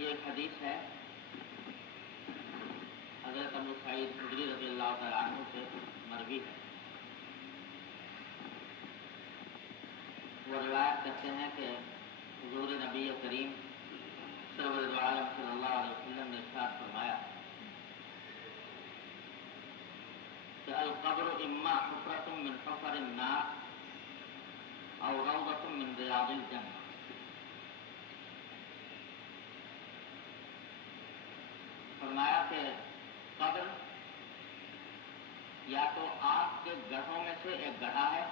یہ ایک حدیث ہے حضرت ابو سعید خدری رضی اللہ تعالیٰ عنہ سے مروی ہے. وہ روایت کرتے ہیں کہ حضور نبی کریم سرور دو عالم صلی اللہ علیہ وسلم نے ارشاد فرمایا کہ القبر اما حفرۃ من حفر النار او روضۃ من ریاض الجنہ. فرمایا کہ قبر یا تو آگ کے گڑھوں میں سے ایک گڑھا ہے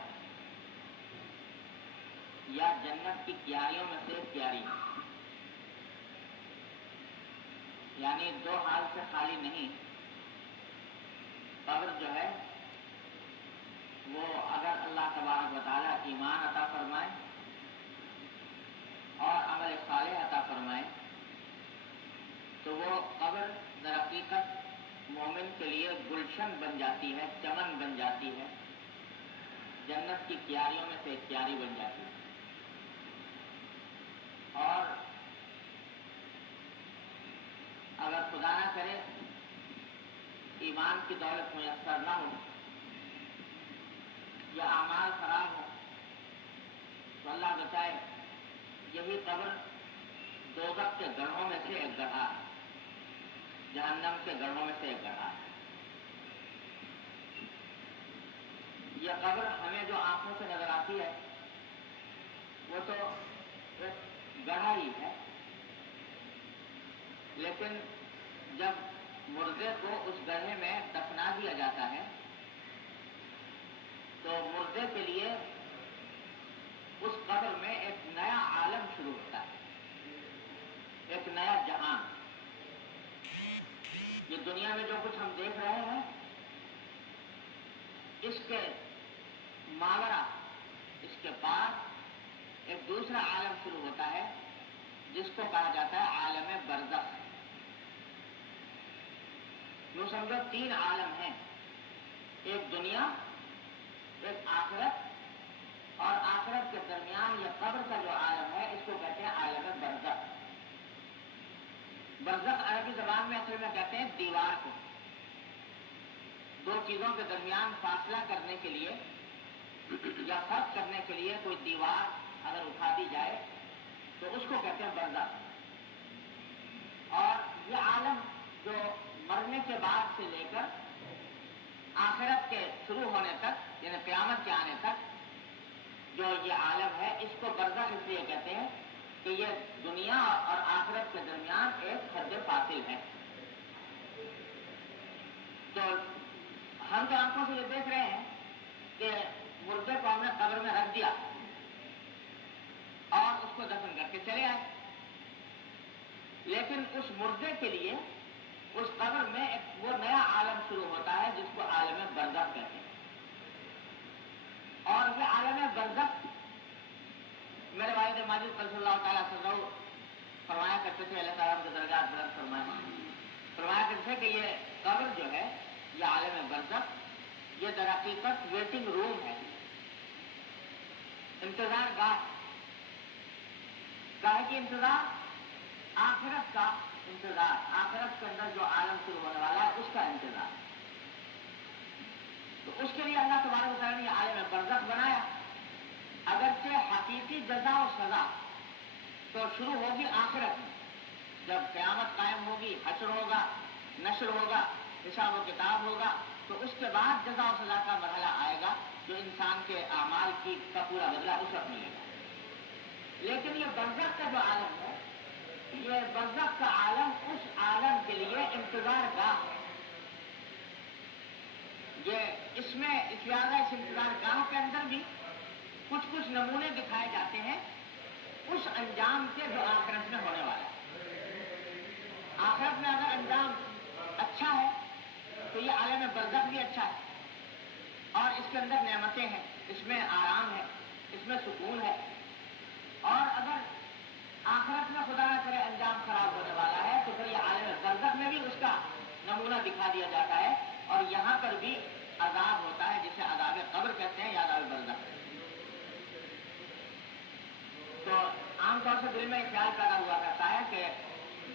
یا جنت کی کیاریوں میں سے ایک کیاری، یعنی دو حال سے خالی نہیں. قبر جو ہے وہ اگر اللہ تبارک و تعالیٰ ایمان عطا فرمائے اور عمل صالح عطا فرمائے تو وہ قبر در حقیقت مومن کے لیے گلشن بن جاتی ہے، چمن بن جاتی ہے، جنت کی کیاریوں میں سے ایک کیاری بن جاتی ہے. اور اگر خدا نہ کرے ایمان کی دولت میسر نہ ہو یا اعمال خراب ہو تو اللہ بچائے یہی قبر دوزخ کے گڑھوں میں سے ایک گڑھا ہے، جہنم کے گڑھوں میں سے ایک گڑھا ہے. یہ قبر ہمیں جو آنکھوں سے نظر آتی ہے وہ تو ایک گڑھا ہی ہے، لیکن جب مردے کو اس گڑھے میں دفنا دیا جاتا ہے تو مردے کے لیے اس قبر میں ایک نیا عالم شروع ہوتا ہے، ایک نیا جہان. یہ دنیا میں جو کچھ ہم دیکھ رہے ہیں اس کے ماورا، اس کے بعد ایک دوسرا عالم شروع ہوتا ہے جس کو کہا جاتا ہے عالم برزخ. یوں سمجھو تین عالم ہیں، ایک دنیا، ایک آخرت، اور آخرت کے درمیان یہ قبر کا جو عالم ہے اس کو کہتے ہیں عالم برزخ. برزخ عربی زبان میں اصل میں کہتے ہیں دیوار کو. دو چیزوں کے درمیان فاصلہ کرنے کے لیے یا فرق کرنے کے لیے کوئی دیوار اگر اٹھا دی جائے تو اس کو کہتے ہیں برزخ. اور یہ عالم جو مرنے کے بعد سے لے کر آخرت کے شروع ہونے تک یعنی قیامت کے آنے تک جو یہ عالم ہے اس کو برزخ اس لیے کہتے ہیں کہ یہ دنیا اور آخرت کے درمیان ایک حد فاصل ہے. تو ہم تو آنکھوں سے یہ دیکھ رہے ہیں کہ مردے کو ہم نے قبر میں رکھ دیا اور اس کو دفن کر کے چلے آئے، لیکن اس مردے کے لیے اس قبر میں ایک وہ نیا عالم شروع ہوتا ہے جس کو عالم برزخ کہتے ہیں. اور یہ عالم برزخ میرے والد ماجد صلی اللہ تعالیٰ صدر فرمایا کرتے تھے، اللہ تعالیٰ کے درجات بلند فرمایا کرتے تھے کہ یہ قبر جو ہے یہ عالم برزخ یہ در حقیقت ویٹنگ روم ہے، انتظار گاہ. گاہ کی انتظار، آخرت کا انتظار، آخرت کے اندر جو عالم شروع ہونے والا ہے اس کا انتظار. تو اس کے لیے اللہ تبارک و تعالیٰ نے عالم برزخ بنایا. اگرچہ حقیقی جزا و سزا تو شروع ہوگی آخرت میں، جب قیامت قائم ہوگی، حشر ہوگا، نشر ہوگا، حساب و کتاب ہوگا، تو اس کے بعد جزا و سزا کا مرحلہ آئے گا جو انسان کے اعمال کا پورا بدلہ اس وقت ملے گا. لیکن یہ برزخ کا جو عالم ہے، یہ برزخ کا عالم اس عالم کے لیے انتظار گاہ ہے. یہ اس میں اس لہٰذا اس انتظار گاہ کے اندر بھی کچھ نمونے دکھائے جاتے ہیں اس انجام کے جو آخرت میں ہونے والا ہے. آخرت میں اگر انجام اچھا ہے تو یہ عالم برزخ بھی اچھا ہے اور اس کے اندر نعمتیں ہیں، اس میں آرام ہے، اس میں سکون ہے. اور اگر آخرت میں خدا نہ کرے انجام خراب ہونے والا ہے تو پھر یہ عالم برزخ میں بھی اس کا نمونہ دکھا دیا جاتا ہے اور یہاں پر بھی عذاب ہوتا ہے جسے عذاب قبر کہتے ہیں یا عذاب برزخ. تو عام طور سے دل میں خیال پیدا ہوا کرتا ہے کہ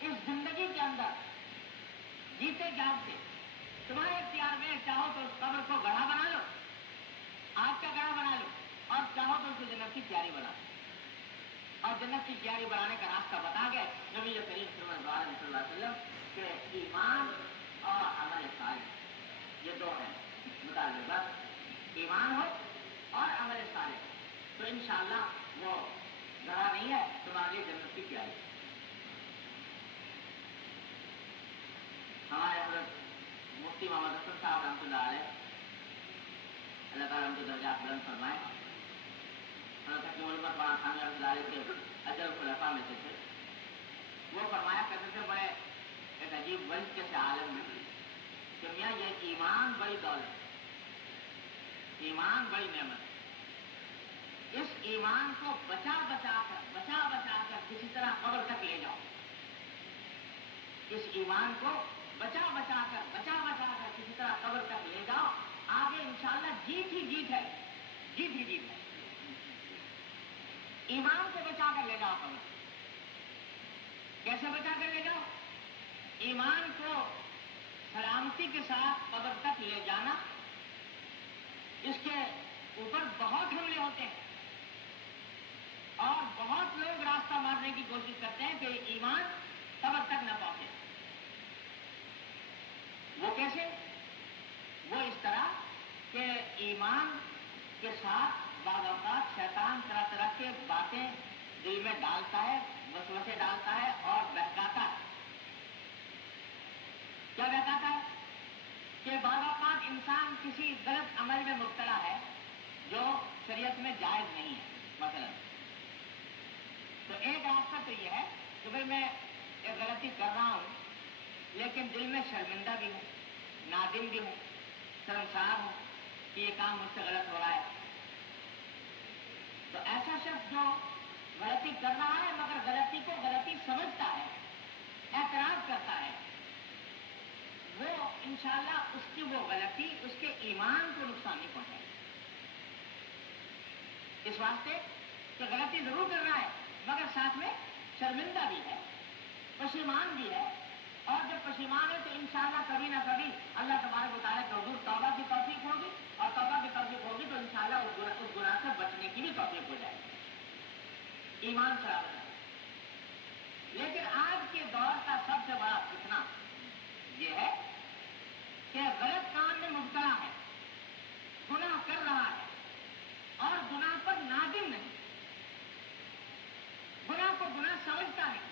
اس زندگی کے اندر جیتے جاگتے تمہارے اختیار میں چاہو تو اس قبر کو گڑھا بنا لو، آگ کا گڑھا بنا لو، اور چاہو تو اس کو جنت کی تیاری بنا لو۔ اور جنت کی تیاری بنانے کا راستہ بتا گئے نبی کریم صلی اللہ علیہ وسلم کہ ایمان اور عمل صالح، یہ دو ہیں متعلق، ایمان ہو اور عمل صالح، تو انشاءاللہ وہ گڑھا نہیں ہے تمہارے لیے جنت کی تیاری۔ ہمارے حضرت مفتی محمد حسن صاحب رحمۃ اللہ علیہ، اللہ تعالیٰ ان کے درجات بلند فرمائے، حضرت حکیم الامت مولانا ثانوی رحمۃ اللہ علیہ کے اجل خلفاء میں سے تھے۔ وہ فرمایا کرتے تھے بڑے ایک عجیب وجہ کے سے عالم میں کہ میاں یہ ایمان بڑی دولت، ایمان بڑی نعمت، اس ایمان کو بچا بچا کر کسی طرح قبر تک لے جاؤ، اس ایمان کو بچا بچا کر کسی طرح قبر تک لے جاؤ، آگے انشاءاللہ جیت ہی جیت ہے، جیت ہی جیت ہے۔ ایمان کو بچا کر لے جاؤ قبر، کیسے بچا کر لے جاؤ؟ ایمان کو سلامتی کے ساتھ قبر تک لے جانا، اس کے اوپر بہت حملے ہوتے ہیں اور بہت لوگ راستہ مارنے کی کوشش کرتے ہیں کہ ایمان قبر تک نہ پہنچے۔ وہ کیسے؟ وہ اس طرح کہ ایمان کے ساتھ بعض اوقات شیطان طرح طرح کے باتیں دل میں ڈالتا ہے، وسوسے ڈالتا ہے اور بہکاتا ہے۔ کیا بہکاتا ہے؟ کہ بعض اوقات انسان کسی غلط عمل میں مبتلا ہے جو شریعت میں جائز نہیں ہے، مثلا تو ایک راستہ تو یہ ہے کہ بھئی میں ایک غلطی کر رہا ہوں لیکن دل میں شرمندہ بھی ہوں، نادم بھی ہوں، شرمسار ہوں کہ یہ کام مجھ سے غلط ہو رہا ہے۔ تو ایسا شخص جو غلطی کر رہا ہے مگر غلطی کو غلطی سمجھتا ہے، اعتراف کرتا ہے، وہ انشاءاللہ اس کی وہ غلطی اس کے ایمان کو نقصان نہیں پہنچائے۔ اس واسطے کہ غلطی ضرور کر رہا ہے مگر ساتھ میں شرمندہ بھی ہے، پشیمان بھی ہے، اور جب پشیمان ہے تو انشاءاللہ کبھی نہ کبھی اللہ تبارک و تعالیٰ کے حضور توبہ کی توفیق ہوگی، اور توبہ کی توفیق ہوگی تو انشاءاللہ اس گناہ سے بچنے کی بھی توفیق ہو جائے گی، ایمان سلامت ہے۔ لیکن آج کے دور کا سب سے بڑا فتنہ یہ ہے کہ غلط کام میں مبتلا ہے، گناہ کر رہا ہے اور گناہ پر نادم نہیں، گناہ کو گناہ سمجھتا نہیں،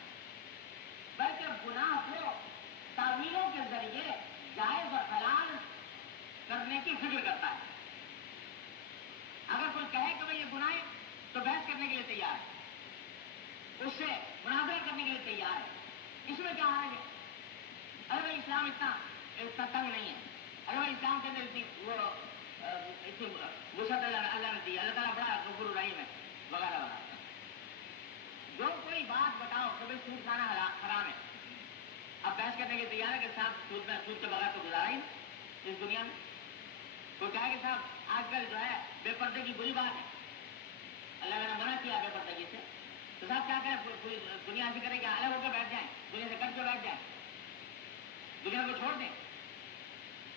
بلکہ گناہ کو تعویلوں کے ذریعے جائز اور حلال کرنے کی فکر کرتا ہے۔ اگر کوئی کہے کہ بھئی یہ گناہ ہے تو بحث کرنے کے لیے تیار ہے، اس سے مناظرہ کرنے کے لیے تیار ہے، اس میں کیا حرج ہے؟ ارے بھائی اسلام اتنا تنگ نہیں ہے، ارے بھائی اسلام کے اندر اتنی وسعت اللہ نے دی، اللہ تعالیٰ بڑا غفور رحیم ہے، وغیرہ وغیرہ۔ جو کوئی بات بتاؤ کہ بھائی سود کھانا حرام ہے، اب بحث کرنے کے تیار ہے کہ صاحب سود کے بغیر تو گزارا ہی نہیں اس دنیا میں۔ کوئی کہے کہ صاحب آج کل جو ہے بے پردے کی بری بات ہے، اللہ نے منع کیا بے پردگی سے، تو صاحب کیا کریں؟ پوری دنیا ایسی کرے کہ الگ ہو کے بیٹھ جائیں، دنیا سے کٹ کے بیٹھ جائیں، دنیا کو چھوڑ دیں؟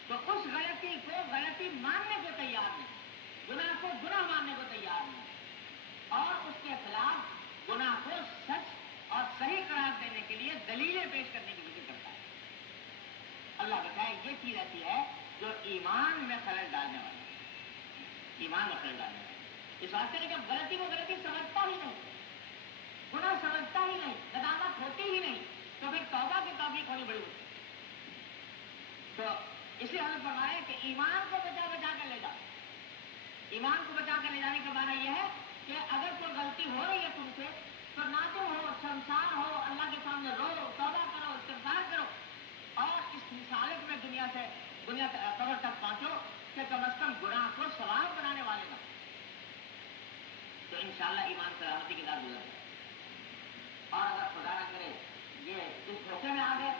تو اس غلطی کو غلطی ماننے کو تیار نہیں، گناہ کو گناہ ماننے کو تیار نہیں، اور اس کے خلاف گناہ کو سچ اور صحیح قرار دینے کے لیے دلیلیں پیش کرنے کی فکر کرتا ہے۔ اللہ بتائے یہ چیز ایسی ہے جو ایمان میں خلل ڈالنے والی ہے، ایمان میں خلل ڈالنے والی ہے۔ اس واسطے کہ جب غلطی کو غلطی سمجھتا ہی نہیں، گناہ سمجھتا ہی نہیں، ندامت ہوتی ہی نہیں، تو پھر توبہ کی توفیق ہونی بڑی ہوتی ہے۔ تو اس لیے ہمیں فرمایا کہ ایمان کو بچا بچا کر لے جاؤ۔ ایمان کو بچا کر لے جانے کا معنی یہ ہے کہ اگر کوئی غلطی ہو رہی ہے تم سے تو نادم ہو، شرمسار ہو، اللہ کے سامنے رو، توبہ کرو، استغفار کرو، اور اس حالت میں دنیا قبر تک پہنچو کہ کم از کم گناہ کو ثواب بنانے والے نہ، تو انشاءاللہ ایمان سلامتی کے ساتھ گزر جائے۔ اور اگر خدا نہ کرے یہ اس دھوکے میں آ گئے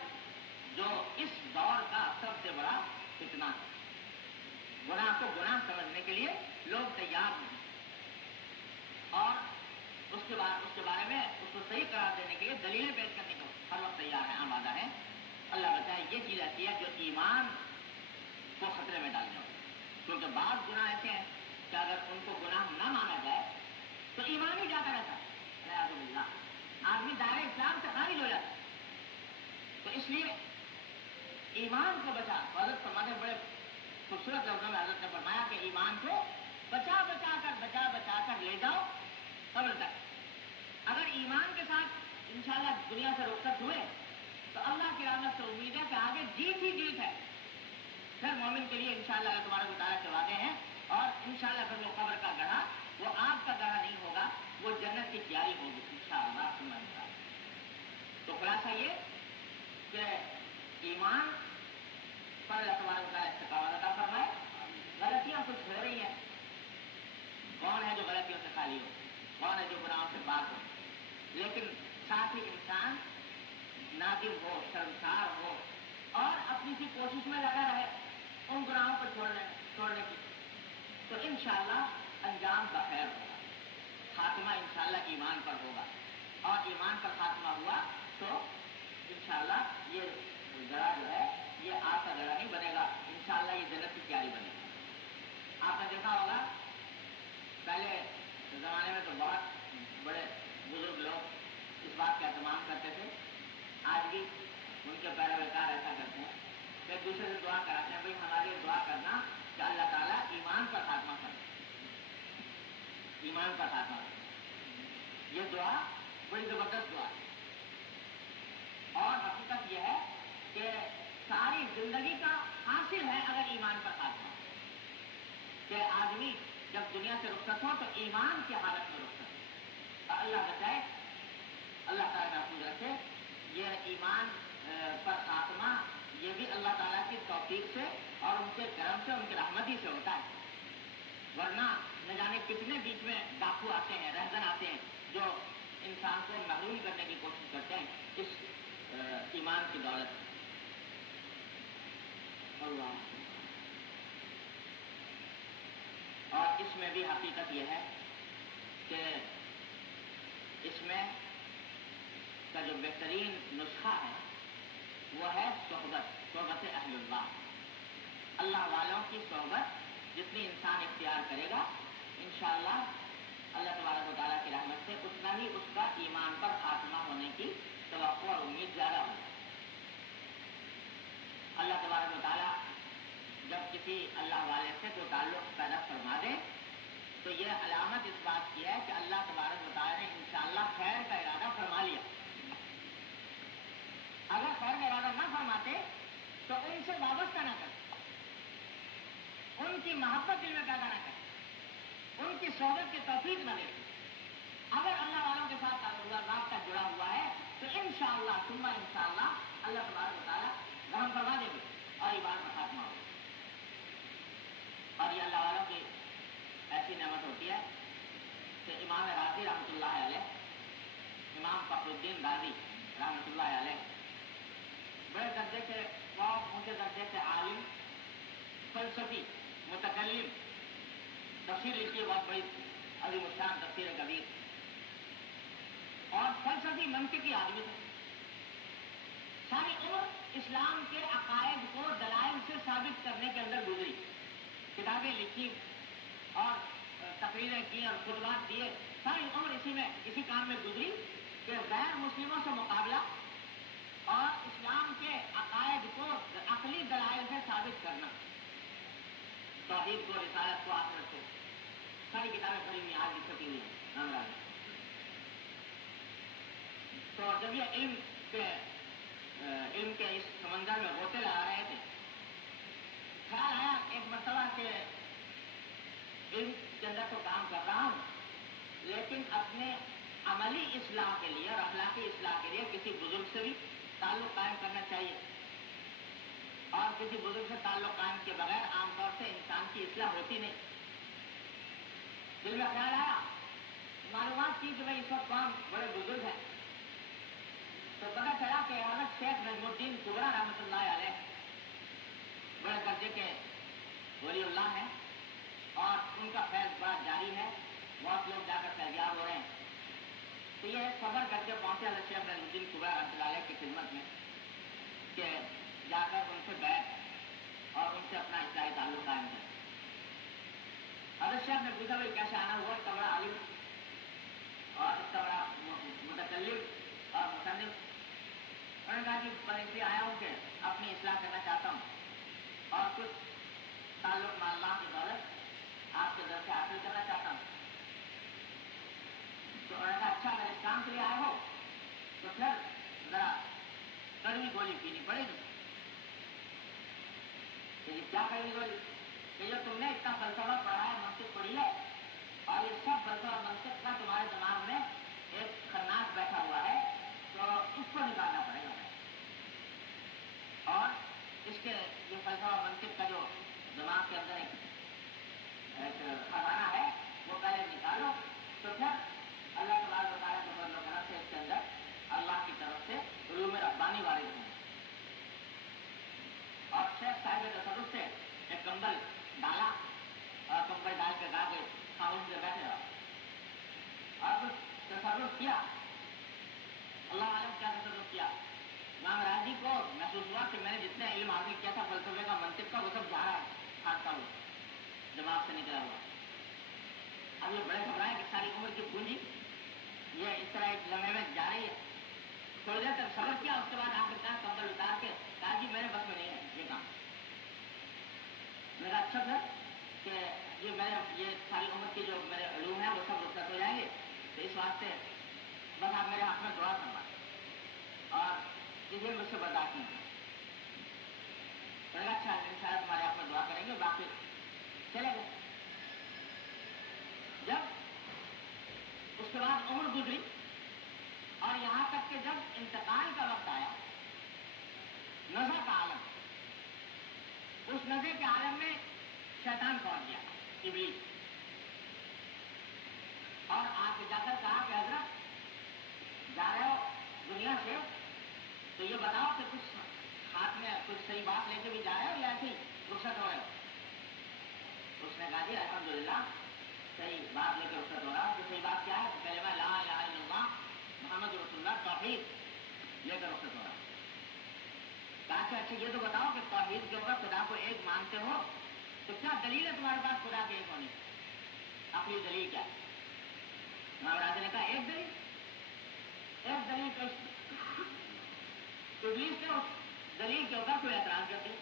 جو اس دور کا سب سے بڑا فتنہ ہے، گناہ کو گناہ سمجھنے کے لیے لوگ تیار نہیں، اور اس کے بارے میں اس کو صحیح قرار دینے کے لیے دلیلیں پیش کرنے کو ہر وقت تیار ہے، آمادہ ہے. اللہ بتائے یہ چیز ایسی ہے جو ایمان کو خطرے میں ڈالنے والی، کیونکہ بعض گناہ ایسے ہیں کہ اگر ان کو گناہ نہ مانا جائے تو ایمان ہی جاتا رہتا ہے. الحمد للہ آدمی دائرۂ اسلام سے خارج ہو جاتا ہے. تو اس لیے ایمان کو بچا، حضرت فرماتے بڑے خوبصورت لفظوں میں حضرت نے فرمایا کہ ایمان کو بچا بچا کر لے جاؤ قبر تک. اگر ایمان کے ساتھ انشاءاللہ دنیا سے رخصت ہوئے تو اللہ کی رحمت سے امید ہے کہ آگے جیت ہی جیت ہے. پھر مومن کے لیے انشاءاللہ اللہ تبارک و تعالیٰ کے وعدے ہیں، اور انشاءاللہ پھر وہ قبر کا گڑھا وہ آگ کا گڑھا نہیں ہوگا، وہ جنت کی تیاری ہوگی انشاءاللہ. تو خلاصہ یہ کہ ایمان پر اللہ تبارک و تعالیٰ استقامت عطا فرمائے. غلطیاں کچھ ہو رہی ہیں، کون ہے جو غلطیوں سے خالی ہو، کون ہے جو گناہوں سے پاک ہو، لیکن ساتھ ہی انسان نادم ہو، شرمسار ہو اور اپنی سی کوشش میں لگا رہے ان گناہوں کو چھوڑنے کی، تو انشاءاللہ انجام بخیر ہوگا، خاتمہ انشاءاللہ ایمان پر ہوگا. اور ایمان پر خاتمہ ہوا تو انشاءاللہ یہ گڑھا جو ہے یہ آگ کا گڑھا نہیں بنے گا، انشاءاللہ یہ جنت کی تیاری بنے گی. آپ نے دیکھا ہوگا پہلے زمانے میں تو بہت بڑے بزرگ لوگ اس بات کا اہتمام کرتے تھے، آج بھی ان کے پیروکار ایسا کرتے ہیں کہ ایک دوسرے سے دعا کراتے ہیں، بھائی ہمارے دعا کرنا کہ اللہ تعالیٰ ایمان پر خاتمہ کرے، ایمان پر خاتمہ کرے. یہ دعا بڑی زبردست دعا ہے، اور حقیقت یہ ہے کہ ساری زندگی کا حاصل ہے اگر ایمان پر خاتمہ ہو، کہ آدمی جب دنیا سے رخصت ہو تو ایمان کی حالت میں رخصت ہو. اللہ بچائے، اللہ تعالیٰ محفوظ رکھے. یہ ایمان پر خاتمہ یہ بھی اللہ تعالیٰ کی توفیق سے اور ان کے کرم سے، ان کی رحمت ہی سے ہوتا ہے. ورنہ نہ جانے کتنے بیچ میں ڈاکو آتے ہیں، رہزن آتے ہیں جو انسان کو محروم کرنے کی کوشش کرتے ہیں اس ایمان کی دولت سے. اللہ. اور اس میں بھی حقیقت یہ ہے کہ اس میں کا جو بہترین نسخہ ہے وہ ہے صحبت اہل اللہ. اللہ والوں کی صحبت جتنی انسان اختیار کرے گا انشاءاللہ اللہ تبارک و تعالیٰ کی رحمت سے اتنا ہی اس کا ایمان پر خاتمہ ہونے کی توقع اور امید زیادہ ہوگی. اللہ تبارک و تعالیٰ جب کسی اللہ والے سے کوئی تعلق پیدا فرما دے تو یہ علامت اس بات کی ہے کہ اللہ تبارک و تعالیٰ نے انشاءاللہ خیر کا ارادہ فرما لیا. اگر خیر کا ارادہ نہ فرماتے تو ان سے وابستہ نہ کرتے، ان کی محبت دل میں پیدا نہ کرتے، ان کی صحبت کی توفیق نہ دیتے. اگر اللہ والوں کے ساتھ رابطہ جڑا ہوا ہے تو انشاءاللہ ثم انشاءاللہ اللہ تبارک و تعالیٰ رحم فرما دے گی اور ایمان کا خاتمہ ہوگا. اور یہ اللہ والوں کی ایسی نعمت ہوتی ہے کہ امام راضی رحمۃ اللہ علیہ، امام فخر الدین راضی رحمۃ اللہ علیہ بڑے درجے کے، بہت اونچے درجے کے عالم، فلسفی، متکلم، تفسیر لکھی ہے بہت بڑی عظیم الشان تفسیر کبیر، اور فلسفی منطقی آدمی تھے. ساری عمر اسلام کے عقائد کو دلائل سے ثابت کرنے کے اندر گزری، کتابیں لکھی اور تقریریں کی اور خطبات دیے. ساری عمر اسی کام میں گزری کہ غیر مسلموں سے مقابلہ اور اسلام کے عقائد کو عقلی دلائل سے ثابت کرنا، توحید کو، رسالت کو، آخرت کو. ساری کتابیں پڑھی ہوئی آج بھی چھپی ہوئی ہیں. تو جب یہ علم کے اس سمندر میں غوطے لگا رہے تھے، خیال آیا ایک مرتبہ کہ علم کے اندر تو کام کر رہا ہوں لیکن اپنے عملی اصلاح کے لیے اور اخلاقی اصلاح کے لیے کسی بزرگ سے بھی تعلق قائم کرنا چاہیے. اور کسی بزرگ سے تعلق قائم کے بغیر عام طور سے انسان کی اصلاح ہوتی نہیں. دل میں خیال آیا، معلومات کی کہ بھائی اس وقت کون بڑے بزرگ ہیں، تو پتہ چلا کہ حضرت شیخ نجم الدین کبرا رحمۃ اللہ علیہ بڑے درجے کے ولی اللہ ہیں اور ان کا فیض بڑا جاری ہے، بہت لوگ جا کر فیضیاب ہو رہے ہیں. تو یہ صبر کر کے پہنچے حضرت شیخ نصیرالدین کبرا رحمۃ اللہ علیہ کی خدمت میں کہ جا کر ان سے بیٹھ اور ان سے اپنا اصلاحی تعلق قائم کر. حضرت شیخ نے پوچھا بھائی کیسے آنا ہوا؟ اتنا بڑا عالم اور اتنا بڑا متکلم اور مصنف. انہوں نے کہا کہ میں اس لیے آیا ہوں کہ اپنی اصلاح کرنا چاہتا ہوں اور کچھ تعلق میں اللہ کی دولت آپ کے در سے حاصل کرنا چاہتا ہوں. تو انہوں نے کہا اچھا اگر اس کام کے لیے آئے ہو تو پھر ذرا کڑوی گولی پینی پڑے گی. کہ کیا کڑوی گولی؟ کہ جو تم نے اتنا فلسفہ پڑھا ہے، منطق پڑھی ہے، اور یہ سب فلسفہ منطق کا تمہارے دماغ میں ایک خناس بیٹھا ہوا ہے، تو اس کو نکالنا پڑے گا. اور اس کے جو فلسفہ منطق کا جو دماغ کے اندر ایک خزانہ ہے وہ پہلے نکالو، تو پھر اللہ تبارک و تعالیٰ کے فضل و کرم سے اس کے اندر اللہ کی طرف سے علوم ربانی وارد ہوں. اور شیخ صاحب تصرف سے ایک کمبل ڈالا اور کمبل ڈال کے کہا کہ خاموشی سے بیٹھے رہو اور کچھ تصرف کیا. اللہ عالم کیا تصرف کیا. امام راضی کو محسوس ہوا کہ میں نے جتنے علم حاصل کیا تھا فلسفے کا، منطق کا، وہ سب جا رہا ہے پھاٹتا ہوا، دماغ سے نکلا ہوا. اب یہ بڑے گھبرائے کہ ساری عمر کی پونجی یہ اس طرح ایک لمحے میں جا رہی ہے. تھوڑی دیر تک صبر کیا، اس کے بعد آخر کمبل اتار کے کہا جی میرے بس میں نہیں ہے یہ کام. میرا اچھا تھا کہ یہ میں یہ ساری عمر کی جو میرے علوم ہیں وہ سب رخصت ہو جائیں گے، تو اس واسطے بس آپ میرے ہاتھ میں دعا کرنا اور کسی مجھ سے برداشت نہیں کرنا. میں نے اچھا شاید تمہارے ہاتھ میں دعا کریں گے، باقی چلے گئے. جب اس کے بعد عمر گزری اور یہاں تک کہ جب انتقال کا وقت آیا، نظر کا عالم، اس نظر کے عالم میں شیطان پہنچ گیا، ابلیس، اور آپ جا کر کہا کہ حضرت جا رہے ہو دنیا سے تو یہ بتاؤ کہ کچھ ہاتھ میں کچھ صحیح بات لے کے بھی جا رہے ہو یا ایسے ہی رخصت ہو رہے ہو؟ اس نے کہا جی الحمدللہ صحیح بات لے کے رخصت ہو رہا ہوں. تو صحیح بات کیا ہے؟ کلمہ لا الہ الا اللہ محمد رسول اللہ توحید لے کر رخصت ہو رہا ہوں. کہا کہ اچھا یہ تو بتاؤ کہ توحید کے اوپر خدا کو ایک مانتے ہو تو کیا دلیل ہے تمہارے پاس خدا کے ایک ہونے کی؟ اپنی دلیل کیا ہے؟ مہاراج نے کہا ایک دلیل پیش کی. ابلیس نے اس دلیل کے اوپر کوئی اعتراض کر دیا.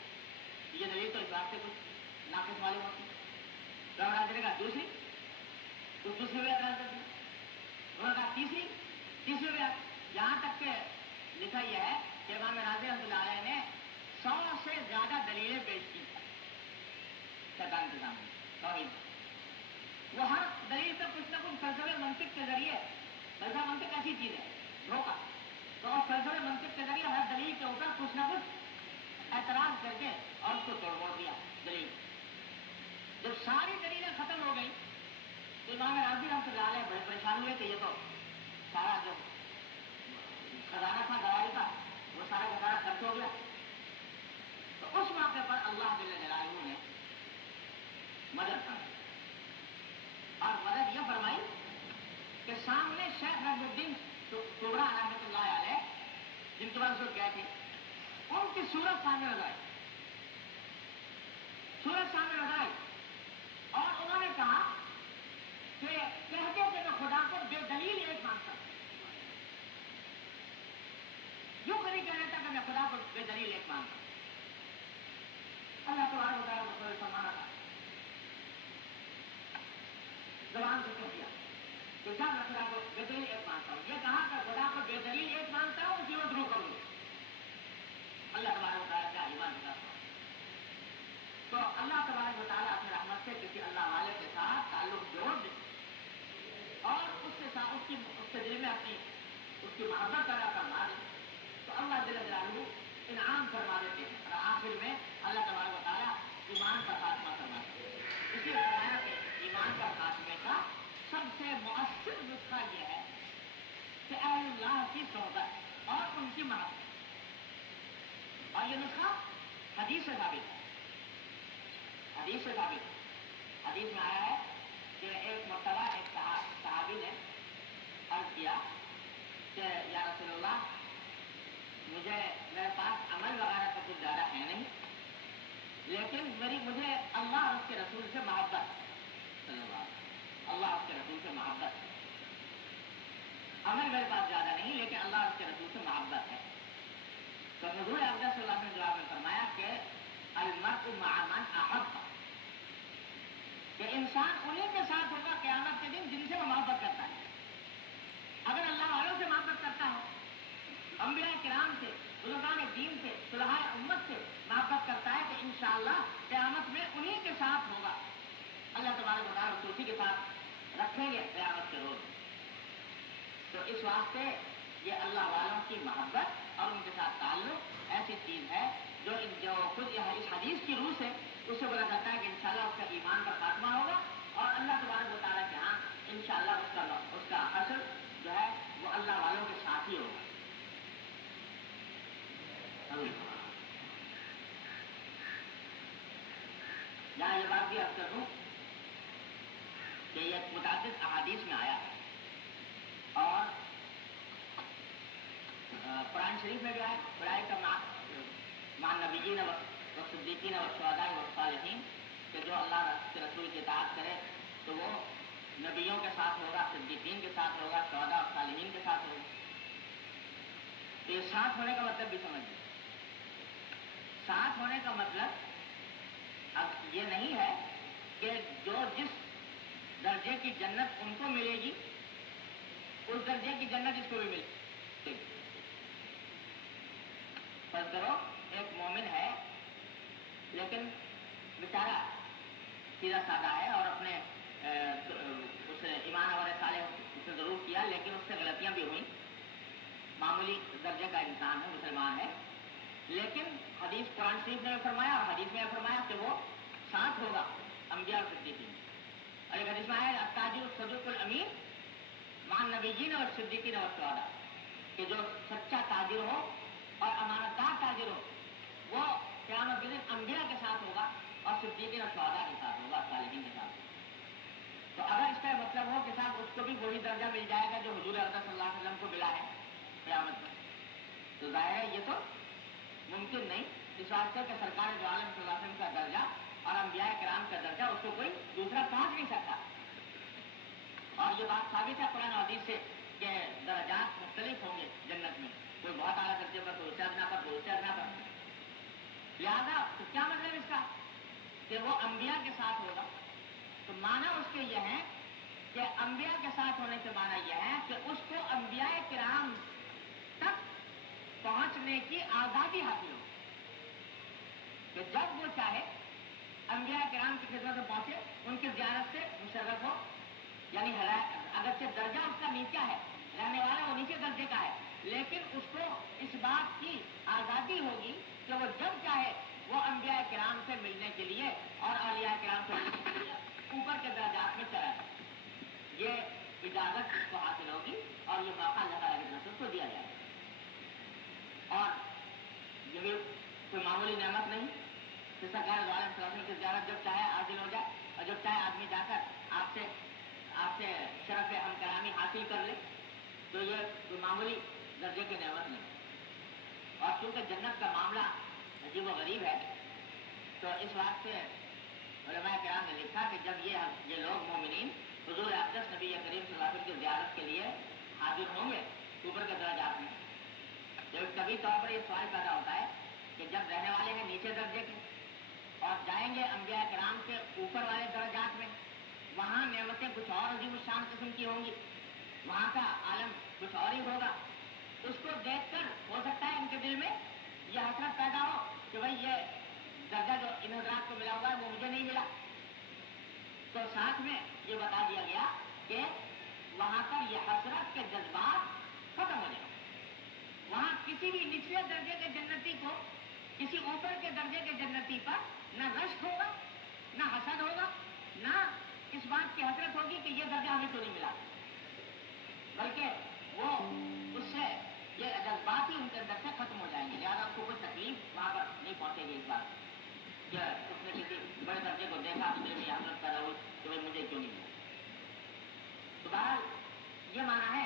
یہ دلیل تو اس بات سے کچھ ناقص معلوم ہوتی. مہاراج نے کہا دوسری بھی اعتراض کر دیا. انہوں نے کہا تیسری بھی. یہاں تک کہ لکھا یہ ہے کہ امام راضی رحمۃ اللہ علیہ نے 100 سے زیادہ دلیلیں پیش کی شیطان کے سامنے توحید. وہ ہر دلیل پر کچھ نہ کچھ فلسفے منطق کے ذریعے، فلسفہ منطق ایسی چیز ہے دھوکہ، تو فلسفے منطق کے ذریعے ہر دلیل کے اوپر کچھ نہ کچھ اعتراض کر کے اور اس کو توڑ موڑ دیا دلیل. جب ساری دلیلیں ختم ہو گئی تو امام راضی رحمۃ اللہ علیہ بڑے پریشان ہوئے کہ یہ تو سارا جو خزانہ تھا گواہی کا وہ سارا خزانہ خرچ ہو گیا. تو اس موقع پر اللہ جل جلالہ نے مدد فرمائی اور مدد یہ فرمائی کہ سامنے شیخ نصیرالدین کبرا رحمۃ اللہ علیہ جن کے پاس گئے تھے ان کی صورت سامنے نظر آئی. اور انہوں نے کہا کہ کہتے کہ میں خدا کو بے دلیل ایک مانتا ہوں. یوں کبھی کہہ رہتا کہ میں خدا کو بے دلیل ایک مانتا ہوں. اللہ تبارک و تعالیٰ کو سمانا تھا زبان سے کہہ دیا کہ جب میں خدا کو بے دلیل ایک مانتا ہوں. یہ کہا کہ خدا کو بے دلیل ایک مانتا ہوں جیون شروع کروں. اللہ تبارک و تعالیٰ کیا ایمان دکھاتا ہوں. تو اللہ تبارک و تعالیٰ اپنی رحمت سے کسی اللہ والے کے ساتھ تعلق جوڑ دے اور اس کے ساتھ اس کے دل میں اس کی محبت پیدا کروا دے تو اللہ جل جلالہ انعام فرما دیتے ہیں اور آخر میں اللہ تبارک و تعالیٰ ایمان کا خاتمہ فرما دیتے ہیں. اس لیے فرمایا کہ ایمان کا خاتمے کا سب سے مؤثر نسخہ یہ ہے کہ اہل اللہ کی صحبت اور ان کی محبت. اور یہ نسخہ حدیث سے ثابت ہے. حدیث میں آیا ہے کہ ایک مرتبہ ایک صحابی نے عرض کیا کہ یا رسول اللہ میرے پاس عمل وغیرہ تو کچھ زیادہ ہے نہیں، لیکن مجھے اللہ اور اس کے رسول سے محبت صلی اللہ علیہ وسلم، اللہ اور اس کے رسول سے محبت ہے، عمل میرے پاس زیادہ نہیں لیکن اللہ اور اس کے رسول سے محبت ہے۔ تو حضور اقدس صلی اللہ علیہ وسلم نے جواب میں فرمایا کہ المرء مع من احب، کہ انسان انہیں کے ساتھ ہوگا قیامت کے دن جن سے وہ محبت کرتا ہے۔ اگر اللہ والوں سے محبت کرتا ہے، انبیاء کرام سے، بزرگان دین سے، صلحاء امت سے محبت کرتا ہے، تو انشاءاللہ قیامت میں انہیں کے ساتھ ہوگا، اللہ تبارک و تعالیٰ اسی کے ساتھ رکھیں گے قیامت کے روز۔ تو اس واسطے یہ اللہ والوں کی محبت اور ان کے ساتھ تعلق ایسی چیز ہے جو خود اس حدیث کی روح سے اس سے پتا چلتا ہے کہ انشاءاللہ اس کا ایمان کا خاتمہ ہوگا اور اللہ تبارک و تعالیٰ کے ہاں انشاءاللہ اس کا حشر جو ہے وہ اللہ والوں کے ساتھ ہی ہوگا۔ یہاں یہ بات بھی عرض کر دوں کہ یہ متعدد احادیث میں آیا ہے اور قرآن شریف میں جو ہے برائے کا مان نبیین و صدیقین و شہداء و صالحین، کہ جو اللہ کے رسول کی اطاعت کرے تو وہ نبیوں کے ساتھ ہوگا، صدیقین کے ساتھ ہوگا، شہداء و صالحین کے ساتھ ہوگا۔ تو یہ ساتھ ہونے کا مطلب بھی سمجھ لیں۔ ساتھ ہونے کا مطلب اب یہ نہیں ہے کہ جو جس درجے کی جنت ان کو ملے گی اس درجے کی جنت اس کو بھی ملے گی۔ فرض کرو ایک مومن ہے لیکن بیچارہ سیدھا سادہ ہے اور اپنے اس ایمان اور صالح اس نے ضرور کیا لیکن اس سے غلطیاں بھی ہوئیں، معمولی درجے کا انسان ہے، مسلمان ہے، لیکن حدیث قرآن شریف نے فرمایا اور حدیث میں فرمایا کہ وہ ساتھ ہوگا انبیاء اور صدیقین۔ اور ایک حدیث میں ہے التاجر الصدوق الامین مع النبیین اور صدیقین اور شہداء، کہ جو سچا تاجر ہو اور امانت دار تاجر ہو وہ قیامت کے دن انبیاء کے ساتھ ہوگا اور صدیقین اور شہداء کے ساتھ ہوگا، صالحین کے ساتھ ہوگا۔ تو اگر اس کا مطلب ہو کہ صاحب اس کو بھی وہی درجہ مل جائے گا جو حضور اقدس صلی اللہ علیہ وسلم کو ملا ہے قیامت میں، تو ظاہر ہے یہ تو ممکن نہیں، اس واسطے کہ سرکار دو عالم صلی اللہ علیہ وسلم کا درجہ اور انبیاء کرام کا درجہ اس کو کوئی دوسرا پہنچ نہیں سکتا۔ اور یہ بات ثابت ہے قرآن و حدیث سے کہ درجات مختلف ہوں گے جنت میں، کوئی بہت اعلیٰ درجے پر، کوئی اس سے ادنا پر، کوئی اس سے ادنا پر۔ لہٰذا تو کیا مطلب اس کا کہ وہ انبیاء کے ساتھ ہوگا؟ تو معنی اس کے یہ ہے کہ انبیاء کے ساتھ ہونے سے معنی یہ ہے کہ اس کو انبیاء کرام تک پہنچنے کی آزادی حاصل ہو، کہ جب وہ چاہے انبیاء کرام کی خدمت میں پہنچے، ان کی زیارت سے مشرف ہو، یعنی اگرچہ درجہ اس کا نیچا ہے، رہنے والا وہ نیچے درجے کا ہے، لیکن اس کو اس بات کی آزادی ہوگی کہ وہ جب چاہے وہ انبیاء کرام سے ملنے کے لیے اور اولیاء کرام سے ملنے کے لیے اوپر کے درجات میں چلا جائے، یہ اجازت اس کو حاصل ہوگی اور یہ موقع اللہ تعالیٰ کی طرف سے اس کو دیا جائے گا۔ اور یہ بھی کوئی معمولی نعمت نہیں کہ سرکار دو عالم صلی اللہ علیہ وسلم کی زیارت جب چاہے حاصل ہو جائے اور جب چاہے آدمی جا کر آپ سے شرف ہم کلامی حاصل کر لے، تو یہ کوئی معمولی درجے کی نعمت نہیں۔ اور چونکہ جنت کا معاملہ عجیب و غریب ہے تو اس واسطے علماء کرام نے لکھا کہ جب یہ لوگ مومنین حضور اقدس نبی کریم صلی اللہ علیہ وسلم کی زیارت کے لیے حاضر ہوں گے اوپر کے درجات میں، جب کبھی طور پر یہ سوال پیدا ہوتا ہے کہ جب رہنے والے ہیں نیچے درجے کے اور جائیں گے انبیاء کرام کے اوپر والے درجات میں، وہاں نعمتیں کچھ اور عظیم الشان قسم کی ہوں گی، وہاں کا عالم کچھ اور ہی ہوگا، اس کو دیکھ کر ہو سکتا ہے ان کے دل میں یہ حسرت پیدا ہو کہ بھائی یہ درجہ جو ان حضرات کو ملا ہوا ہے وہ مجھے نہیں ملا۔ تو ساتھ میں یہ بتا دیا گیا کہ وہاں پر یہ حسرت کے جذبات ختم ہو جائیں، وہاں کسی بھی نچلے درجے کے جنتی کو کسی اوپر کے درجے کے جنتی پر نہ رشک ہوگا، نہ حسد ہوگا، نہ اس بات کی حسرت ہوگی کہ یہ درجہ ہمیں تو نہیں ملا، بلکہ وہ اس سے یہ جذبات ہی ان کے اندر سے ختم ہو جائیں گے۔ لہٰذا اس کو کوئی تکلیف وہاں پر نہیں پہنچے گی اس بات کہ اس نے کسی بڑے درجے کو دیکھا تو میرے حسرت پیدا ہوئی کہ بھائی مجھے کیوں نہیں ملا۔ تو بہرحال یہ مانا ہے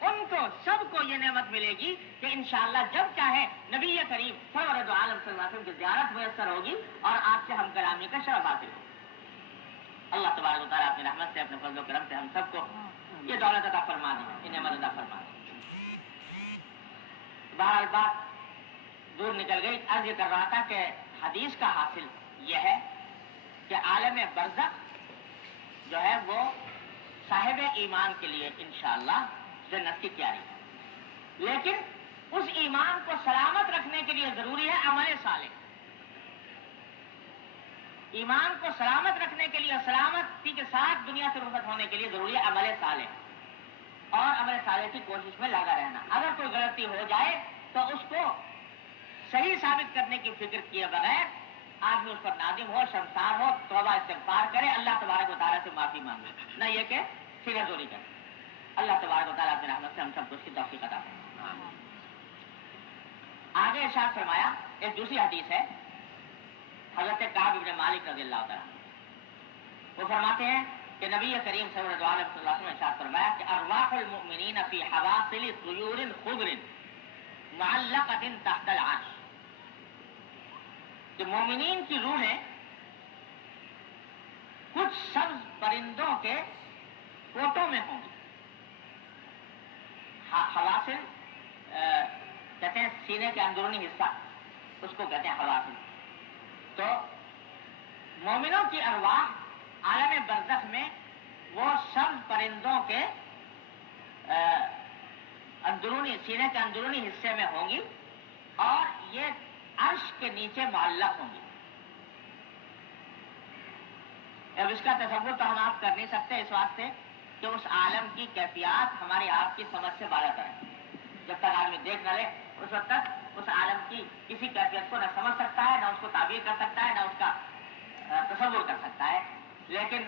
ان کو سب کو یہ نعمت ملے گی کہ انشاءاللہ جب چاہے نبی کریم سرور دو عالم صلی اللہ علیہ وسلم کی زیارت میسر ہوگی اور آپ سے ہم کلامی کا شرف حاصل ہوگا۔ اللہ تبارک و تعالیٰ اپنی رحمت سے اپنے فضل و کرم سے ہم سب کو یہ دولت عطا فرما دیں، یہ نعمت عطا فرما دیں۔ بہرحال بات دور نکل گئی، عرض یہ کر رہا تھا کہ حدیث کا حاصل یہ ہے کہ عالم برزخ جو ہے وہ صاحب ایمان کے لیے انشاءاللہ جنت کی تیاری ہے، لیکن اس ایمان کو سلامت رکھنے کے لیے ضروری ہے عمل صالح۔ ایمان کو سلامت رکھنے کے لیے، سلامتی کے ساتھ دنیا سے رخصت ہونے کے لیے ضروری ہے عمل صالح، اور عمل صالح کی کوشش میں لگا رہنا۔ اگر کوئی غلطی ہو جائے تو اس کو صحیح ثابت کرنے کی فکر کیے بغیر آدمی اس پر نادم ہو، شرمسار ہو، توبہ استغفار کرے، اللہ تبارک و تعالیٰ سے معافی مانگے، نہ یہ کہ سیدھے زوری کرے۔ اللہ تبارک و تعالیٰ اپنی رحمت سے ہم سب کو اس کی توفیق عطا فرمائے۔ آگے ارشاد فرمایا، ایک دوسری حدیث ہے حضرت کعب بن مالک رضی اللہ تعالیٰ، وہ فرماتے ہیں کہ نبی کریم صلی اللہ علیہ وسلم نے ارشاد فرمایا کہ ارواح المؤمنین فی حواصل طیور خضر معلقۃ تحت العرش، کہ مومنین کی روحیں کچھ سبز پرندوں کے کوٹوں میں ہوں گی۔ حواصل کہتے ہیں سینے کے اندرونی حصہ، اس کو کہتے ہیں حواصل۔ تو مومنوں کی ارواح عالم برزخ میں وہ سبز پرندوں کے اندرونی سینے کے اندرونی حصے میں ہوں گی، اور یہ عرش کے نیچے معلق ہوں گی۔ اب اس کا تصور تو ہم آپ کر نہیں سکتے، اس واسطے کہ اس عالم کی کیفیات ہماری آپ کی سمجھ سے بالا تر ہے۔ جب تک آدمی دیکھ نہ لے اس وقت تک اس عالم کی کسی کیفیت کو نہ سمجھ سکتا ہے، نہ اس کو تعبیر کر سکتا ہے، نہ اس کا تصور کر سکتا ہے۔ لیکن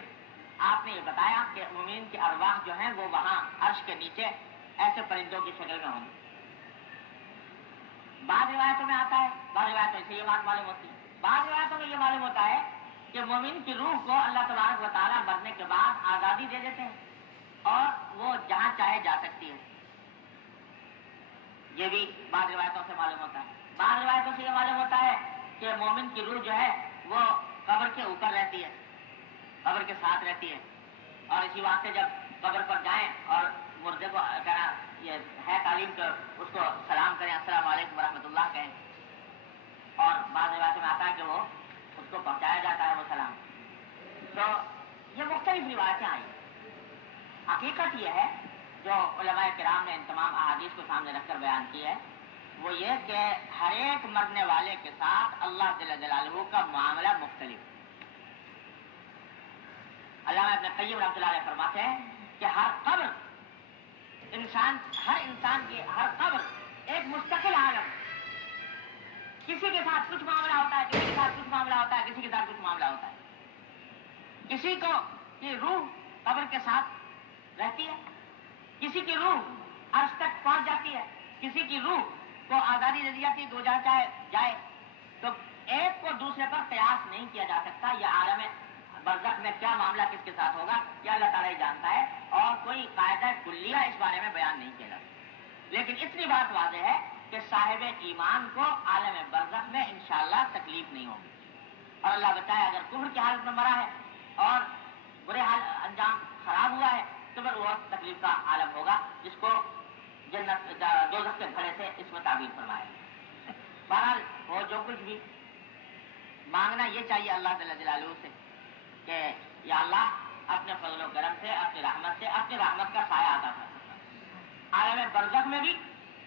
آپ نے یہ بتایا کہ مومنین کی ارواح جو ہیں وہ وہاں عرش کے نیچے ایسے پرندوں کی شکل میں ہوں گی۔ بعض روایتوں میں آتا ہے، بعض روایتوں سے یہ بات معلوم ہوتی ہے، بعض روایتوں میں یہ معلوم ہوتا ہے کہ مومن کی روح کو اللہ تبارک و تعالیٰ مرنے کے بعد آزادی دے دیتے ہیں اور وہ جہاں چاہے جا سکتی ہے۔ یہ بھی بعض روایتوں سے معلوم ہوتا ہے۔ بعض روایتوں سے یہ معلوم ہوتا ہے کہ مومن کی روح جو ہے وہ قبر کے اوپر رہتی ہے، قبر کے ساتھ رہتی ہے، اور اسی واسطے جب قبر پر جائیں اور مردے کو کہنا یہ ہے تعلیم کہ اس کو سلام کریں، السلام علیکم ورحمۃ اللہ کہیں، اور بعض روایتوں میں آتا ہے کہ وہ اس کو پہنچایا جاتا ہے وہ سلام۔ تو یہ مختلف روایتیں آئی۔ حقیقت یہ ہے جو علماء کرام نے ان تمام احادیث کو سامنے رکھ کر بیان کی ہے، وہ یہ کہ ہر ایک مرنے والے کے ساتھ اللہ جل جلالہ کا معاملہ مختلف۔ علامہ ابن قیم رحمۃ اللہ علیہ فرماتے ہیں کہ ہر قبر ہر انسان کی ہر قبر ایک مستقل عالم، کسی کے ساتھ کچھ معاملہ ہوتا ہے، کسی کے ساتھ کچھ معاملہ ہوتا ہے، کسی کے ساتھ کچھ معاملہ ہوتا ہے۔ کسی کو کی روح قبر کے ساتھ رہتی ہے، کسی کی روح عرش تک پہنچ جاتی ہے، کسی کی روح کو آزادی دے دی جاتی ہے کہ وہ جہاں چاہے جائے۔ تو ایک کو دوسرے پر قیاس نہیں کیا جا سکتا۔ یہ عالم برزخ میں کیا معاملہ کس کے ساتھ ہوگا یہ اللہ تعالیٰ ہی جانتا ہے، اور کوئی قاعدہ کلیہ اس بارے میں بیان نہیں کیا جاتا۔ لیکن اتنی بات واضح ہے کہ صاحب ایمان کو عالم برزخ میں انشاءاللہ تکلیف نہیں ہوگی، اور اللہ بچائے اگر کفر کی حالت میں مرا ہے اور برے حال انجام خراب ہوا ہے تو پھر وہ تکلیف کا عالم ہوگا، جس کو جنت دوزخ کے گھڑے سے اس میں تعبیر فرمائے۔ بہرحال وہ جو کچھ بھی مانگنا یہ چاہیے اللہ جل جلالہ سے کہ یا اللہ اپنے فضل و کرم سے، اپنی رحمت کا سایہ عطا فرما، عالم برزخ میں بھی،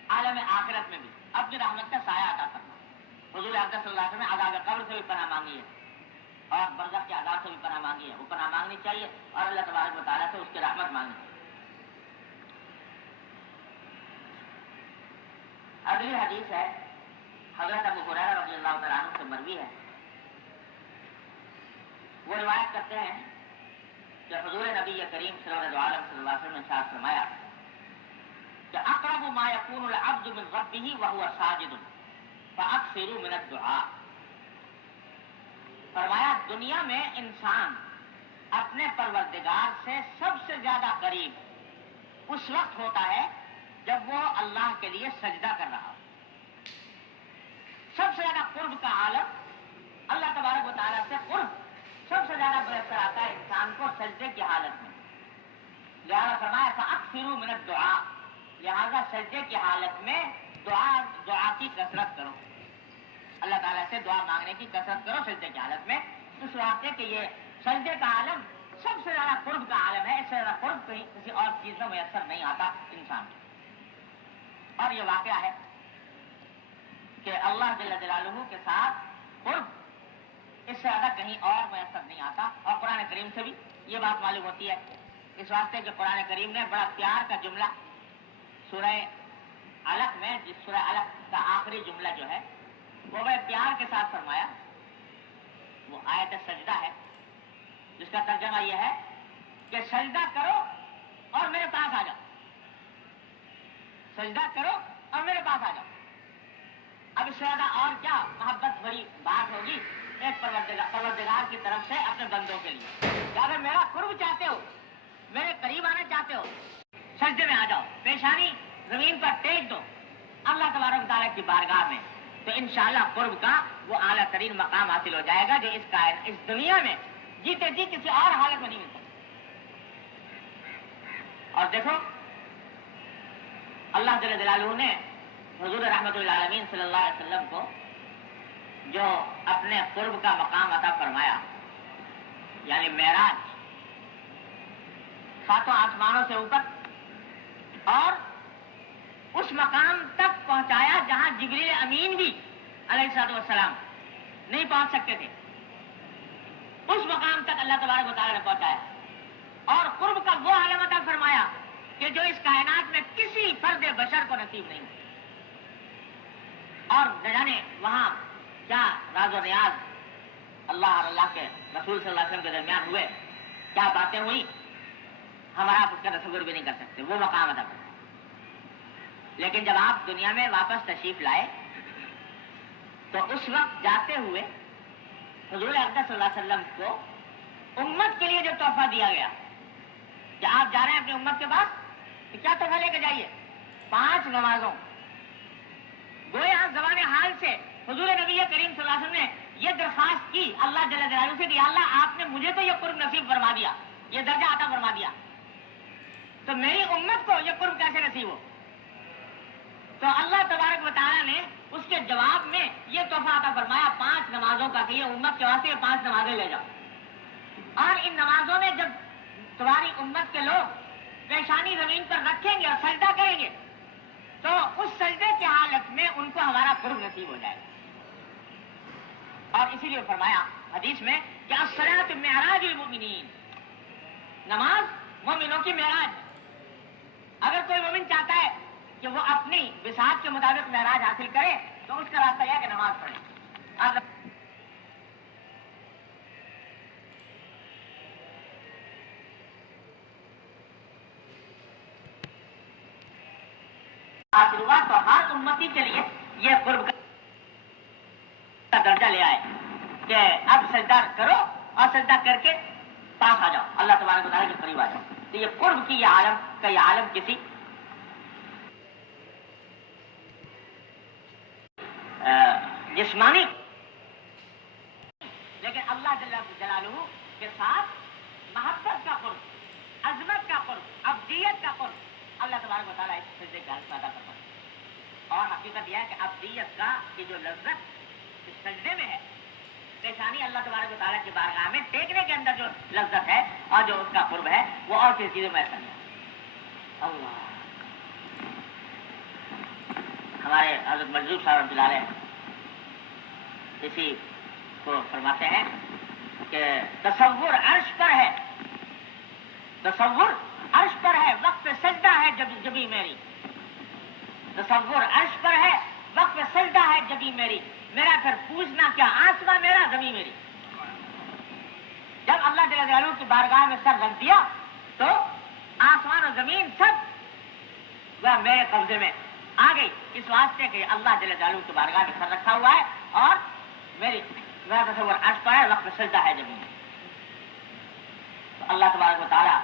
عالم آخرت میں بھی اپنی رحمت کا سایہ عطا فرما۔ حضور اقدس صلی اللہ علیہ وسلم نے عذاب قبر سے بھی پناہ مانگی ہے اور برزخ کے عذاب سے بھی پناہ مانگی ہے، وہ پناہ مانگنی چاہیے اور اللہ تبارک و تعالیٰ سے اس کی رحمت مانگنی چاہیے۔ اگلی حدیث ہے حضرت ابو ہریرہ رضی اللہ تعالیٰ عنہ سے مروی ہے۔ وہ روایت کرتے ہیں کہ حضور نبی کریم صلی اللہ علیہ وسلم نے ارشاد فرمایا کہ اقرب ما یکون العبد من ربہ وہو ساجد فاکثروا من الدعاء۔ فرمایا دنیا میں انسان اپنے پروردگار سے سب سے زیادہ قریب اس وقت ہوتا ہے جب وہ اللہ کے لیے سجدہ کر رہا ہو. سب سے زیادہ قرب کا عالم اللہ تبارک و تعالیٰ سے قرب سب سے زیادہ میسر آتا ہے انسان کو سجدے کی حالت میں. لہٰذا فرمایا فَأَكْثِرُوا مِنَ الدُّعَاء، لہٰذا سجدے کی حالت میں دعا کی کثرت کرو، اللہ تعالیٰ سے دعا مانگنے کی کثرت کرو سجدے کی حالت میں. اس واسطے کہ یہ سجدے کا عالم سب سے زیادہ قرب کا عالم ہے، اس سے زیادہ قرب کہیں کسی اور چیز میں میسر نہیں آتا انسان کو. اور یہ واقعہ ہے کہ اللہ جل جلالہ کے ساتھ قرب اس سے زیادہ کہیں اور میسر نہیں آتا. اور قرآن کریم سے بھی یہ بات معلوم ہوتی ہے، اس واسطے کہ قرآن کریم نے بڑا پیار کا جملہ سورہ علق میں، جس سورہ علق کا آخری جملہ جو ہے وہ بڑے پیار کے ساتھ فرمایا. وہ آیت سجدہ ہے جس کا ترجمہ یہ ہے کہ سجدہ کرو اور میرے پاس آ جاؤ، سجدہ کرو اور میرے پاس آ جاؤ. اب اس سے زیادہ اور کیا محبت بڑی بات ہوگی ایک پروردگار کی طرف سے اپنے بندوں کے لیے کہ اگر میرا قرب چاہتے ہو، میرے قریب آنا چاہتے ہو، سجدے میں آ جاؤ، پیشانی زمین پر ٹیک دو اللہ تبارک و تعالیٰ کی بارگاہ میں، تو انشاءاللہ قرب کا وہ اعلیٰ ترین مقام حاصل ہو جائے گا جو اس دنیا میں جیتے جی کسی اور حالت میں نہیں ملتا. اور دیکھو اللہ جل جلالہ نے حضور رحمت العالمین صلی اللہ علیہ وسلم کو جو اپنے قرب کا مقام عطا فرمایا، یعنی معراج، ساتوں آسمانوں سے اوپر، اور اس مقام تک پہنچایا جہاں جبریل امین بھی علیہ الصلوۃ والسلام نہیں پہنچ سکتے تھے. اس مقام تک اللہ تبارک و تعالیٰ نے پہنچایا اور قرب کا وہ عالم عطا فرمایا کہ جو اس کائنات میں کسی فرد بشر کو نصیب نہیں. اور نہ جانے وہاں کیا راز و نیاز اللہ اور اللہ کے رسول صلی اللہ علیہ وسلم کے درمیان ہوئے، کیا باتیں ہوئی، ہمارا اس کا تصور بھی نہیں کر سکتے. وہ مقام عطا فرمایا. لیکن جب آپ دنیا میں واپس تشریف لائے تو اس وقت جاتے ہوئے حضور اقدس صلی اللہ علیہ وسلم کو امت کے لیے جو تحفہ دیا گیا کہ آپ جا رہے ہیں اپنی امت کے پاس تو کیا تحفہ لے کے جائیے؟ 5 نمازوں. گویا زبان حال سے حضور نبی کریم صلی اللہ علیہ وسلم نے یہ درخواست کی اللہ جل جلالہ سے کہ یا اللہ آپ نے مجھے تو یہ قرب نصیب فرما دیا، یہ درجہ عطا فرما دیا، تو میری امت کو یہ قرب کیسے نصیب ہو؟ تو اللہ تبارک و تعالیٰ نے اس کے جواب میں یہ تحفہ عطا فرمایا 5 نمازوں کا کہ یہ امت کے واسطے 5 نمازیں لے جاؤ. اور ان نمازوں میں جب تمہاری امت کے لوگ پیشانی زمین پر رکھیں گے اور سجدہ کریں گے تو اس سجدے کی حالت میں ان کو ہمارا قرب نصیب ہو جائے گا. اور اسی لیے فرمایا حدیث میں کہ الصلاۃ معراج المؤمنین، نماز مومنوں کی معراج. اگر کوئی مومن چاہتا ہے کہ وہ اپنی بساط کے مطابق معراج حاصل کرے تو اس کا راستہ یہ ہے کہ نماز پڑھے. حاصل ہوا تو ہر امتی کے لیے یہ قرب کا درجہ لے آئے کہ اب سجدہ کرو اور سجدہ کر کے پاس آ جاؤ، اللہ تبارک و تعالیٰ کے قریب آ جاؤ. تو یہ قرب کی یہ عالم کسی جسمانی، لیکن اللہ جل جلالہ کے ساتھ محبت کا قرب، عظمت کا قرب، ابدیت کا قرب اللہ تبارک و تعالیٰ اس سجدے کا ادا کرتا ہے. اور حقیقت یہ ہے کہ ابدیت کا کی جو لذت اس سجدے میں ہے، پیشانی اللہ تبارک و تعالیٰ کی بارگاہ میں ٹیکنے کے اندر جو لذت ہے اور جو اس کا قرب ہے وہ اور کسی چیزوں میں ایسا نہیں ہے. اللہ ہمارے حضرت مجذوب صاحب رحمۃ اللہ علیہ اسی کو فرماتے ہیں کہ تصور عرش پر ہے، تصور عرش پر ہے، وقت سجدہ ہے جبھی میری، تصور عرش پر ہے، وقت سجدہ ہے جبھی میری، میرا پھر پوچھنا کیا آسماں میرا زمین میری. جب اللہ جل جلالہ کی بارگاہ میں سر رکھ دیا تو آسمان و زمین سب وہ میرے قبضے میں آ گئی، اس واسطے کہ اللہ جل جلالہ کی بارگاہ میں سر رکھا ہوا ہے اور میرا تصور عرش پر ہے، وقت سجدہ ہے زمین. تو اللہ تبارک و تعالیٰ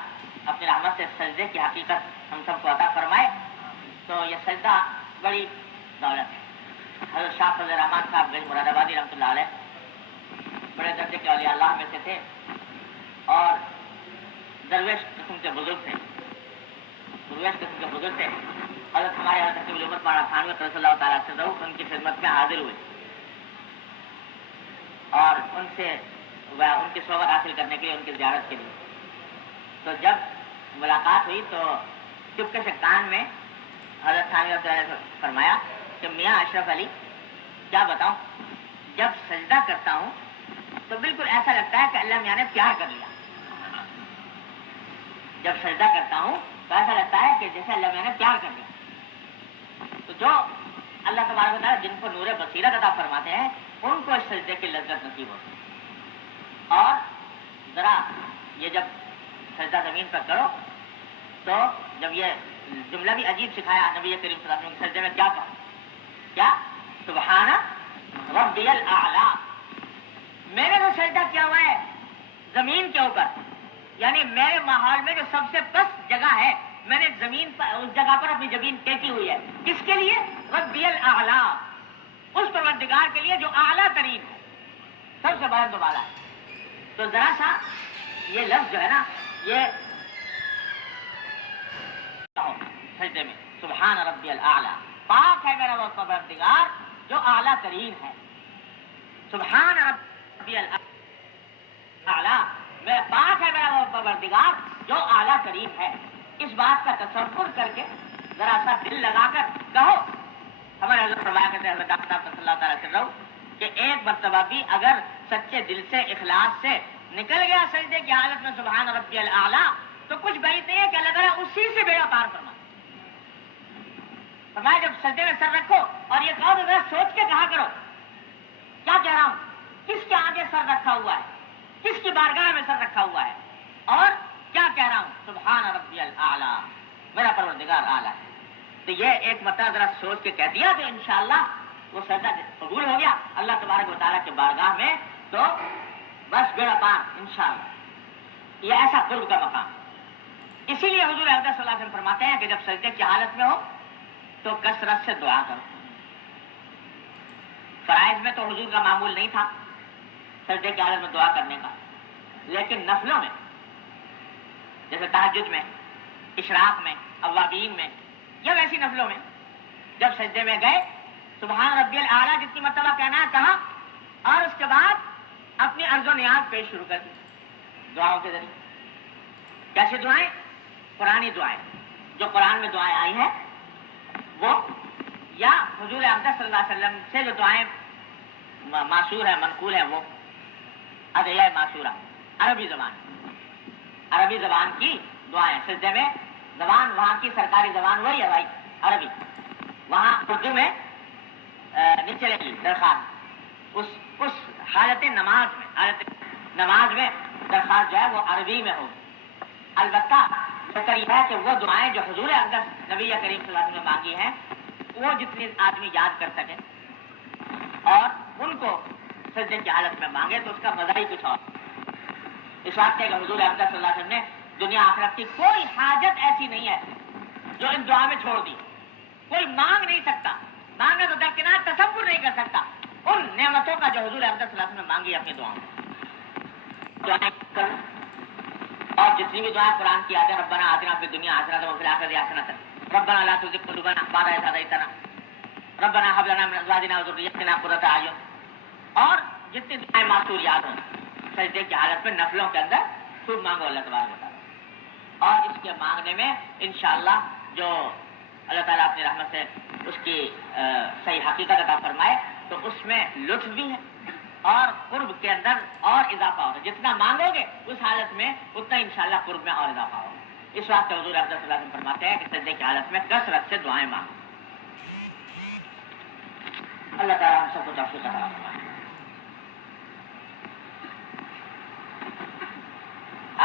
اپنی رحمت سے سجدے کی حقیقت ہم سب کو عطا فرمائے تو یہ سجدہ بڑی دولت ہے. حضرت شاہ فضل الرحمان صاحب گنج مراد آبادی رحمۃ اللہ علیہ بڑے درجے کے اولیاء اللہ میں سے تھے اور درویش قسم کے بزرگ تھے. حضرت ہمارے حضرت حکیم الامت مولانا تھانوی رضی اللہ تعالیٰ سے ان کی خدمت میں حاضر ہوئے اور ان سے ان کی صحبت حاصل کرنے کے لیے، ان کی زیارت کے لیے. تو جب ملاقات ہوئی تو چپکے سے کان میں حضرت تھانوی رضی اللہ نے فرمایا کہ میاں اشرف علی، کیا بتاؤں، جب سجدہ کرتا ہوں تو بالکل ایسا لگتا ہے کہ اللہ میاں نے پیار کر لیا. جب سجدہ کرتا ہوں تو ایسا لگتا ہے کہ جیسے اللہ میاں نے پیار کر لیا. تو جو اللہ تبارک و تعالیٰ جن کو نور بصیرت عطا فرماتے ہیں ان کو اس سجدے کی لذت نصیب ہوتی ہے. اور ذرا یہ جب سجدہ زمین پر کرو تو جب یہ جملہ بھی عجیب سکھایا نبی کریم صلی اللہ علیہ وسلم سجدے میں کیا کہا، کیا سبحان ربی الاعلیٰ. میں نے جو سجدہ کیا ہوا ہے زمین کے اوپر، یعنی میرے ماحول میں جو سب سے پست جگہ ہے، میں نے زمین پر اس جگہ پر اپنی زمین ٹیکی ہوئی ہے. کس کے لیے؟ ربی الاعلیٰ، اس پروردگار کے لیے جو اعلیٰ ترین ہے، سب سے بلند و بالا ہے. تو ذرا سا یہ لفظ جو ہے نا، یہ سجدے میں سبحان ربی الاعلیٰ، پاک ہے میرا وہ پروردگار جو اعلیٰ ترین ہے. سبحان ربی الاعلیٰ، میں پاک ہے میرا وہ پروردگار جو اعلیٰ ترین ہے. اس بات کا تصور کر کے ذرا سا دل لگا کر کہو. ہمارے حضرت فرمایا کرتے ہیں حضرت صاحب صلی اللہ تعالیٰ سے رہو کہ ایک مرتبہ بھی اگر سچے دل سے اخلاص سے نکل گیا سجدے کی حالت میں سبحان ربی الاعلیٰ تو کچھ بعید نہیں ہے کہ اللہ تعالیٰ اسی سے بیڑا پار فرمائے. فرمایا جب سجدے میں سر رکھو اور یہ کہو تو ذرا سوچ کے کہا کرو کیا کہہ رہا ہوں، کس کے آگے سر رکھا ہوا ہے، کس کی بارگاہ میں سر رکھا ہوا ہے اور کیا کہہ رہا ہوں، سبحان ربی الاعلیٰ، میرا پروردگار اعلیٰ ہے. تو یہ ایک مرتبہ ذرا سوچ کے کہہ دیا تو انشاءاللہ وہ سجدہ قبول ہو گیا اللہ تبارک و تعالیٰ کے بارگاہ میں، تو بس بیڑا پار انشاءاللہ. یہ ایسا قرب کا مقام. اسی لیے حضور اقدس صلی اللہ علیہ وسلم فرماتے ہیں کہ جب سجدے کی حالت میں ہو تو کثرت سے دعا کرو. فرائض میں تو حضور کا معمول نہیں تھا سجدے کی حالت میں دعا کرنے کا، لیکن نفلوں میں جیسے تہجد میں، اشراق میں، اوابین میں یا ویسی نفلوں میں جب سجدے میں گئے سبحان ربی الاعلیٰ جتنی مرتبہ کہنا ہے کہا اور اس کے بعد اپنی عرض و نیاز پیش شروع کر دی دعاؤں کے ذریعے. کیسی دعائیں؟ قرآنی دعائیں، جو قرآن میں دعائیں آئی ہیں وہ، یا حضور اقدس صلی اللہ علیہ وسلم سے جو دعائیں معصور ہیں، منقول ہیں، وہ ادعیہ معصورہ عربی زبان کی دعائیں. سجدے میں زبان وہاں کی سرکاری زبان وہی ہے بھائی، عربی. وہاں اردو میں نہیں چلے گی درخواست. اس حالت نماز میں درخواست جو ہے وہ عربی میں ہوگی. البتہ بہتر یہ ہے کہ وہ دعائیں جو حضور اقدس نبی کریم صلی اللہ علیہ وسلم نے مانگی ہیں وہ جتنی آدمی یاد کر سکے اور ان کو سجدے کی حالت میں مانگے تو اس کا مزہ ہی کچھ اور. اس واسطے کہ حضور اقدس صلی اللہ علیہ وسلم نے دنیا آخرت کی کوئی حاجت ایسی نہیں ہے جو ان دعا میں چھوڑ دی. کوئی مانگ نہیں سکتا، مانگے تو درکنار تصور نہیں کر سکتا ان نعمتوں کا جو حضور اقدس صلی اللہ علیہ وسلم نے مانگی اپنی دعاؤں میں. اور جتنی بھی دعائیں قرآن کی آتے ہیں ربنا آتنا فی الدنیا حسنۃ وفی الآخرۃ حسنۃ ربنا لا تزغ قلوبنا بعد إذ هديتنا ربنا هب لنا من أزواجنا وذريتنا قرة أعين. اور جتنی دعائیں معصور یاد ہوں سجدے کی حالت میں نفلوں کے اندر خوب مانگو اللہ تبارک و تعالیٰ. اور اس کے مانگنے میں انشاءاللہ جو اللہ تعالیٰ اپنی رحمت سے اس کی صحیح حقیقت عطا فرمائے تو اس میں لطف بھی ہے اور قرب کے اندر اور اضافہ ہوگا. جتنا مانگو گے اس حالت میں اتنا انشاءاللہ قرب میں اور اضافہ ہوگا. اس وقت حضور اقدس صلی اللہ علیہ وسلم فرماتے ہیں کہ سجدے کی حالت میں کثرت سے دعائیں مانگو. اللہ تعالیٰ ہم سب کو توفیق عطا فرمائے.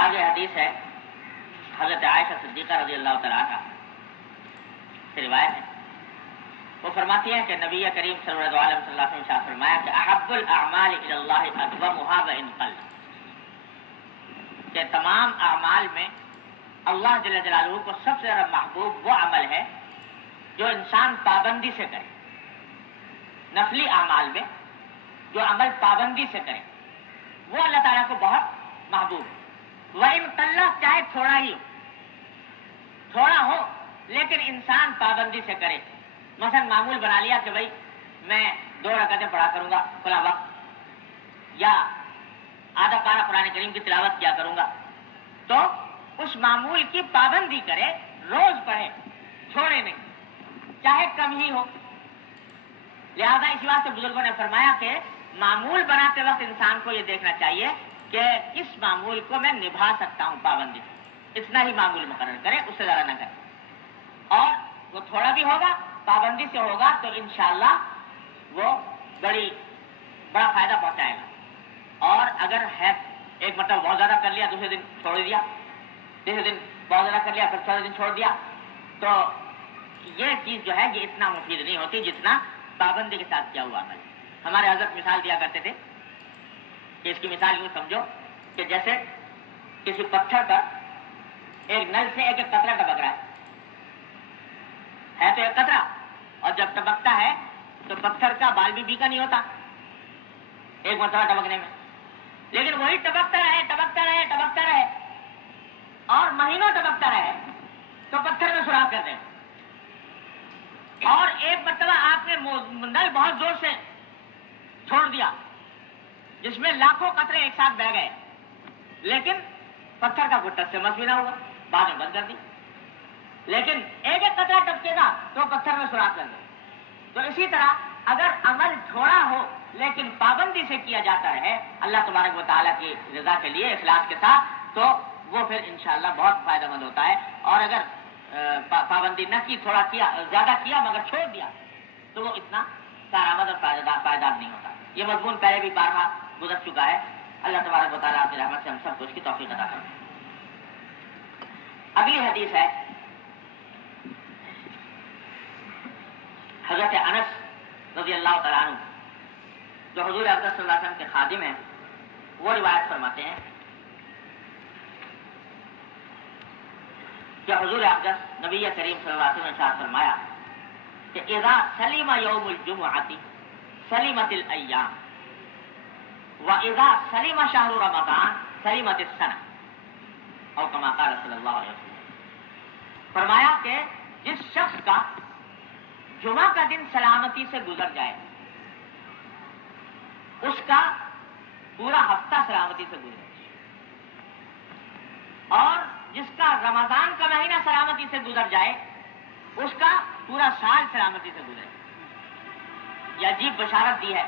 آگے حدیث ہے حضرت عائشہ صدیقہ رضی اللہ تعالیٰ عنہا سے روایت ہے. وہ فرماتی ہیں کہ نبی کریم صلی اللہ علیہ وسلم نے فرمایا کہ احب الاعمال الی اللہ ادومها وان قل، کہ تمام اعمال میں اللہ جل جلالہ کو سب سے زیادہ محبوب وہ عمل ہے جو انسان پابندی سے کرے، نفلی اعمال میں جو عمل پابندی سے کرے وہ اللہ تعالیٰ کو بہت محبوب ہے۔ وَإِن قَلَّ، چاہے تھوڑا ہی ہو، تھوڑا ہو لیکن انسان پابندی سے کرے۔ مثلا معمول بنا لیا کہ بھائی میں 2 رکعتیں پڑھا کروں گا فلاں وقت، یا آدھا پارہ قرآن کریم کی تلاوت کیا کروں گا، تو اس معمول کی پابندی کرے، روز پڑھے، چھوڑے نہیں، چاہے کم ہی ہو۔ لہذا اس واسطے بزرگوں نے فرمایا کہ معمول بناتے وقت انسان کو یہ دیکھنا چاہیے کہ کس معمول کو میں نبھا سکتا ہوں پابندی سے، اتنا ہی معمول مقرر کرے، اس سے زیادہ نہ کرے۔ اور وہ تھوڑا بھی ہوگا، پابندی سے ہوگا تو انشاءاللہ وہ بڑا فائدہ پہنچائے گا۔ اور اگر ہے ایک مرتبہ بہت زیادہ کر لیا، دوسرے دن چھوڑ دیا، تیسرے دن بہت زیادہ کر لیا، پھر چوتھے دن چھوڑ دیا، تو یہ چیز جو ہے یہ اتنا مفید نہیں ہوتی جتنا پابندی کے ساتھ کیا ہوا ہے۔ ہمارے حضرت مثال دیا کرتے تھے کہ اس کی مثال یوں سمجھو کہ جیسے کسی پتھر پر ایک نل سے ایک قطرہ ٹپک رہا ہے تو ایک قطرہ، اور جب ٹپکتا ہے تو پتھر کا بال بھی بیکا نہیں ہوتا ایک مرتبہ ٹپکنے میں، لیکن وہی ٹپکتا رہے اور مہینوں ٹپکتا رہے تو پتھر میں سوراخ کر دیں، اور ایک مرتبہ آپ نے نل بہت زور سے چھوڑ دیا جس میں لاکھوں قطرے ایک ساتھ بہہ گئے، لیکن پتھر کا کوئی ٹس سے مس بھی نہ ہوا، بعد میں بند کر دی، لیکن ایک ایک قطرہ ٹپکے گا تو پتھر میں سوراخ کر دے۔ تو اسی طرح اگر عمل تھوڑا ہو لیکن پابندی سے کیا جاتا ہے اللہ تبارک و تعالیٰ کی رضا کے لیے اخلاص کے ساتھ، تو وہ پھر انشاءاللہ بہت فائدہ مند ہوتا ہے۔ اور اگر پابندی نہ کی، تھوڑا کیا، زیادہ کیا مگر چھوڑ دیا، تو وہ اتنا کارآمد اور پائیدار نہیں ہوتا۔ یہ مضمون پہلے بھی بارہا گزر چکا ہے۔ اللہ تبارک و تعالیٰ اپنی رحمت سے ہم سب کو اس کی توفیق عطا کرے۔ اگلی حدیث ہے حضرت انس رضی اللہ تعالیٰ عنہ، جو حضور اقدس صلی اللہ علیہ وسلم کے خادم ہیں، وہ روایت فرماتے ہیں کہ حضور اقدس نبی کریم صلی اللہ علیہ وسلم نے ارشاد فرمایا کہ اذا سلم یوم الجمعۃ سلمت الایام واذا سلم شہر رمضان سلمت السنہ، او کما قال صلی اللہ علیہ وسلم۔ فرمایا کہ جس شخص کا جمعہ کا دن سلامتی سے گزر جائے اس کا پورا ہفتہ سلامتی سے گزرے، اور جس کا رمضان کا مہینہ سلامتی سے گزر جائے اس کا پورا سال سلامتی سے گزرے۔ یہ عجیب بشارت دی ہے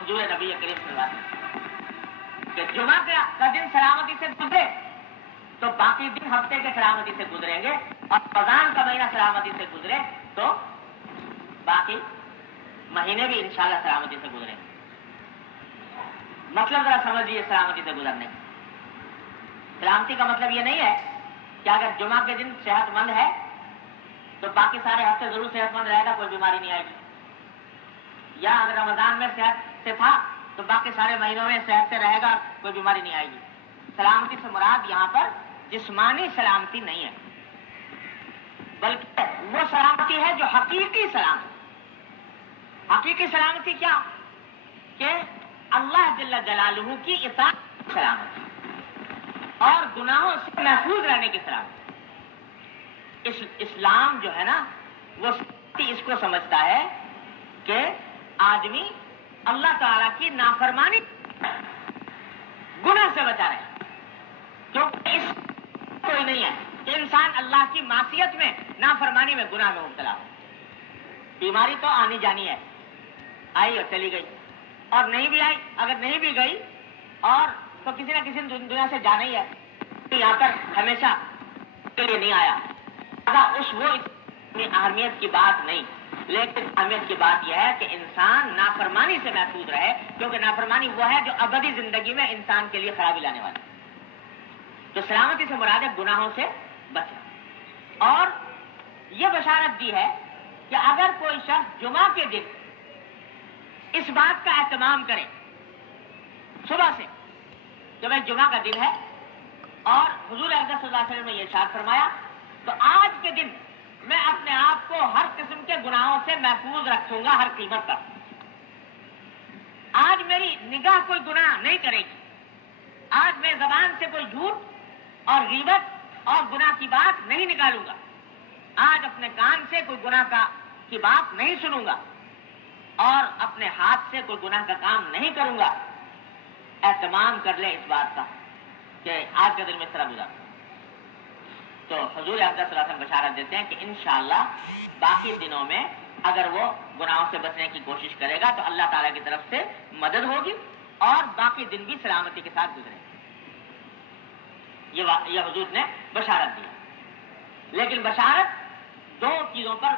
حضور نبی کریم صلی اللہ علیہ وسلم کہ جمعہ کا دن سلامتی سے گزرے تو باقی دن ہفتے کے سلامتی سے گزریں گے، اور رمضان کا مہینہ سلامتی سے گزرے تو باقی مہینے بھی انشاءاللہ سلامتی سے گزریں گے۔ مطلب ذرا سمجھ لیجیے سلامتی سے گزرنے کا۔ سلامتی کا مطلب یہ نہیں ہے کہ اگر جمعہ کے دن صحت مند ہے تو باقی سارے ہفتے ضرور صحت مند رہے گا، کوئی بیماری نہیں آئے گی، یا اگر رمضان میں صحت سے تھا تو باقی سارے مہینوں میں صحت سے رہے گا، کوئی بیماری نہیں آئے گی۔ سلامتی سے مراد یہاں پر جسمانی سلامتی نہیں ہے، بلکہ وہ سلامتی ہے جو حقیقی سلامتی۔ حقیقی سلامتی کیا؟ کہ اللہ جل جلالہ کی اطاعت سلامتی اور گناہوں سے محفوظ رہنے کی سلامتی۔ اسلام جو ہے نا وہ اس کو سمجھتا ہے کہ آدمی اللہ تعالیٰ کی نافرمانی گناہ سے بچا رہے، کیونکہ اس کوئی نہیں ہے کہ انسان اللہ کی معصیت میں، نافرمانی میں، گناہ میں مبتلا ہو۔ بیماری تو آنی جانی ہے، آئی اور چلی گئی، اور نہیں بھی آئی، اگر نہیں بھی گئی اور تو کسی نہ کسی دنیا سے جانا ہی ہے، یہاں پر ہمیشہ کے لیے نہیں آیا۔ اس وہ اتنی اہمیت کی بات نہیں، لیکن اہمیت کی بات یہ ہے کہ انسان نافرمانی سے محفوظ رہے، کیونکہ نافرمانی وہ ہے جو ابدی زندگی میں انسان کے لیے خرابی لانے والی۔ تو سلامتی سے مراد ہے گناہوں سے بچنا۔ اور یہ بشارت دی ہے کہ اگر کوئی شخص جمعہ کے دن اس بات کا اہتمام کرے صبح سے کہ بھائی جمعہ کا دن ہے، اور حضور اقدس صلی اللہ علیہ وسلم نے یہ ارشاد فرمایا تو آج کے دن میں اپنے آپ کو ہر قسم کے گناہوں سے محفوظ رکھوں گا ہر قیمت پر. آج میری نگاہ کوئی گناہ نہیں کرے گی. آج میں زبان سے کوئی جھوٹ اور غیبت اور گناہ کی بات نہیں نکالوں گا. آج اپنے کان سے کوئی گناہ کی بات نہیں سنوں گا اور اپنے ہاتھ سے کوئی گناہ کا کام نہیں کروں گا. اہتمام کر لے اس بات کا کہ آج کا دن میں اس طرح گزارا. تو حضور اقدس صلی اللہ علیہ وسلم بشارت دیتے ہیں کہ انشاءاللہ باقی دنوں میں اگر وہ گناہوں سے بچنے کی کوشش کرے گا تو اللہ تعالیٰ کی طرف سے مدد ہوگی اور باقی دن بھی سلامتی کے ساتھ گزرے. یہ حضور نے بشارت دی. لیکن بشارت دو چیزوں پر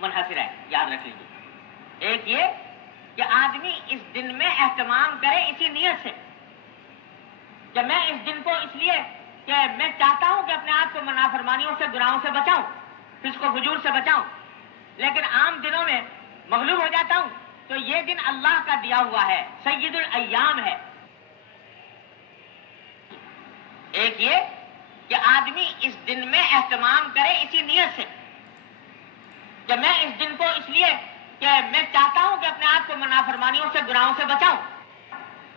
منحصر ہے، یاد رکھ لیجیے. ایک یہ کہ آدمی اس دن میں اہتمام کرے اسی نیت سے کہ میں اس دن کو اس لیے کہ میں چاہتا ہوں کہ اپنے آپ کو نافرمانیوں سے، گناہوں سے بچاؤں، فسق و فجور سے بچاؤں، لیکن عام دنوں میں مغلوب ہو جاتا ہوں. تو یہ دن اللہ کا دیا ہوا ہے، سید الایام ہے. ایک یہ کہ آدمی اس دن میں اہتمام کرے اسی نیت سے کہ میں اس دن کو اس لیے کہ میں چاہتا ہوں کہ اپنے آپ کو نافرمانیوں سے، گناہوں سے بچاؤں،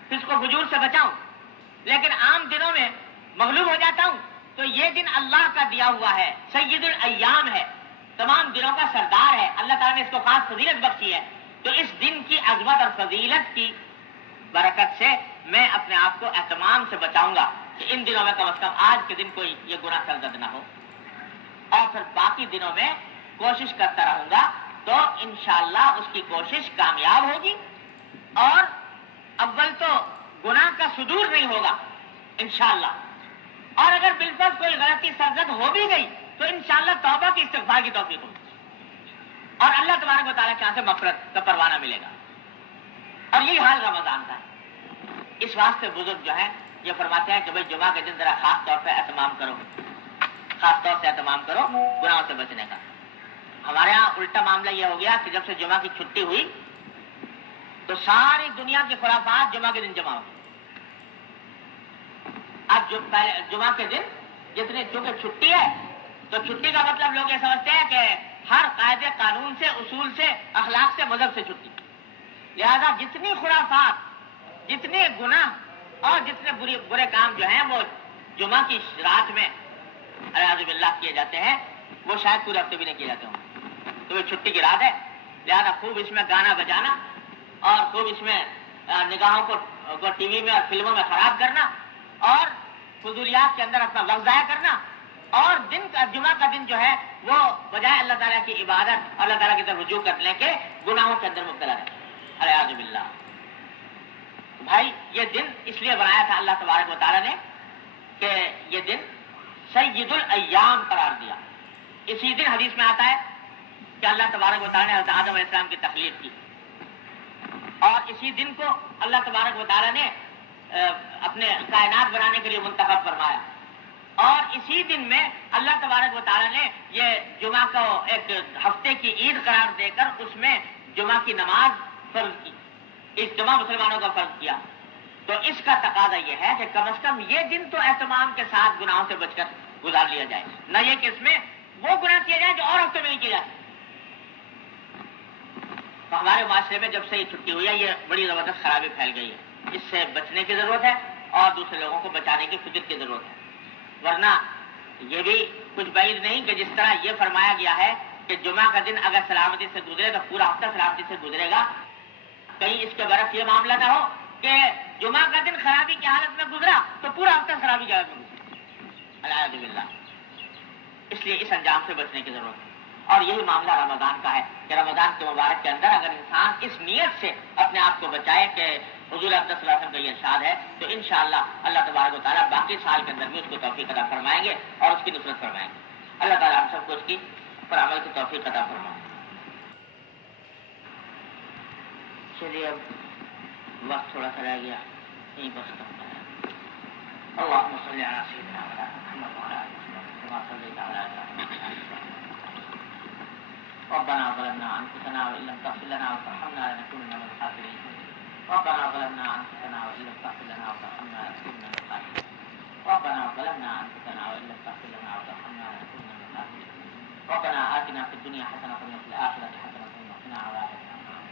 فسق و فجور سے بچاؤں، لیکن عام دنوں میں مغلوب ہو جاتا ہوں. تو یہ دن اللہ کا دیا ہوا ہے، سید الایام ہے، تمام دنوں کا سردار ہے. اللہ تعالیٰ نے اس کو خاص فضیلت بخشی ہے. تو اس دن کی عظمت اور فضیلت کی برکت سے میں اپنے آپ کو اہتمام سے بچاؤں گا کہ ان دنوں میں کم از کم آج کے دن کوئی یہ گناہ سرزد نہ ہو، اور پھر باقی دنوں میں کوشش کرتا رہوں گا. تو انشاءاللہ اس کی کوشش کامیاب ہوگی اور اول تو گناہ کا صدور نہیں ہوگا انشاءاللہ، اور اگر بالفرض کوئی غلطی سرزد ہو بھی گئی تو انشاءاللہ توبہ کی، استغفار کی توفیق ہوگی اور اللہ تبارک و تعالیٰ کے یہاں سے مغفرت کا پروانہ ملے گا. اور یہی حال رمضان کا ہے. اس واسطے بزرگ جو ہیں یہ فرماتے ہیں کہ بھئی جمعہ کے دن ذرا خاص طور پہ اہتمام کرو، خاص طور سے اہتمام کرو گناہوں سے بچنے کا. ہمارے ہاں الٹا معاملہ یہ ہو گیا کہ جب سے جمعہ کی چھٹی ہوئی تو ساری دنیا کی خرافات جمعہ کے دن جمع ہو گئی. اب جمعہ کے دن جتنی چونکہ چھٹی ہے تو چھٹی کا مطلب لوگ یہ سمجھتے ہیں کہ ہر قاعدے قانون سے، اصول سے، اخلاق سے، مذہب سے چھٹی. لہذا جتنی خرافات، جتنے گناہ اور جتنے برے کام جو ہیں وہ جمعہ کی رات میں اعوذ باللہ کیے جاتے ہیں، وہ شاید پورے ہفتے بھی نہیں کیے جاتے ہوں. تو یہ چھٹی کی رات ہے، لہذا خوب اس میں گانا بجانا اور خوب اس میں نگاہوں کو ٹی وی میں اور فلموں میں خراب کرنا اور فضولیات کے اندر اپنا وقت ضائع کرنا، اور جمعہ کا دن جو ہے وہ بجائے اللہ تعالیٰ کی عبادت اور اللہ تعالیٰ کی طرف رجوع کرنے کے گناہوں کے اندر مبتلا رہے. اعوذ باللہ. بھائی یہ دن اس لیے بنایا تھا اللہ تبارک و تعالیٰ نے کہ یہ دن سید الایام قرار دیا. اسی دن حدیث میں آتا ہے کہ اللہ تبارک و تعالیٰ نے حضرت آدم علیہ السلام کی تخلیق کی، اور اسی دن کو اللہ تبارک و تعالیٰ نے اپنے کائنات بنانے کے لیے منتخب فرمایا، اور اسی دن میں اللہ تبارک و تعالیٰ نے یہ جمعہ کو ایک ہفتے کی عید قرار دے کر اس میں جمعہ کی نماز فرض کی، اجتماع مسلمانوں کا فرض کیا. تو اس کا تقاضا یہ ہے کہ کم از کم یہ دن تو اہتمام کے ساتھ گناہوں سے بچ کر گزار لیا جائے، نہ یہ کہ اس میں وہ گناہ کیے جائیں جو اور ہفتے میں نہیں کیے جاتے. تو ہمارے معاشرے میں جب سے یہ چھٹی ہوئی ہے یہ بڑی زبردست خرابی پھیل گئی ہے. اس سے بچنے کی ضرورت ہے اور دوسرے لوگوں کو بچانے کی فکر کی ضرورت ہے. ورنہ یہ بھی کچھ بعید نہیں کہ جس طرح یہ فرمایا گیا ہے کہ جمعہ کا دن اگر سلامتی سے گزرے تو پورا ہفتہ سلامتی سے گزرے گا، کہیں اس کے برعکس یہ معاملہ نہ ہو کہ جمعہ کا دن خرابی کی حالت میں گزرا تو پورا ہفتہ خرابی کی حالت میں گزرا. اعوذ باللہ. اس لیے اس انجام سے بچنے کی ضرورت ہے. اور یہی معاملہ رمضان کا ہے کہ رمضان کے مبارک کے اندر اگر انسان اس نیت سے اپنے آپ کو بچائے کہ حضور اقدس صلی اللہ علیہ وسلم کا یہ ارشاد ہے، تو انشاءاللہ اللہ تبارک و تعالیٰ باقی سال کے اندر بھی اس کو توفیق عطا فرمائیں گے اور اس کی نصرت فرمائیں گے. اللہ تعالیٰ ہم سب کو اس کی پر عمل کی توفیق عطا فرمائیں. چلیے اب وقت تھوڑا سا رہ گیا، یہیں بس کرتا ہے. اللهم صل على سيدنا محمد وعلى آل محمد كما صليت على إبراهيم. ربنا ظلمنا أنفسنا وإن لم تغفر لنا وترحمنا لنكونن من الخاسرين. ربنا ظلمنا أنفسنا وإن لم تغفر لنا وترحمنا لنكونن من الخاسرين. ربنا ظلمنا أنفسنا وإن لم تغفر لنا وترحمنا لنكونن من الخاسرين. ربنا آتنا في الدنيا حسنة وفي الآخرة حسنة وقنا عذاب النار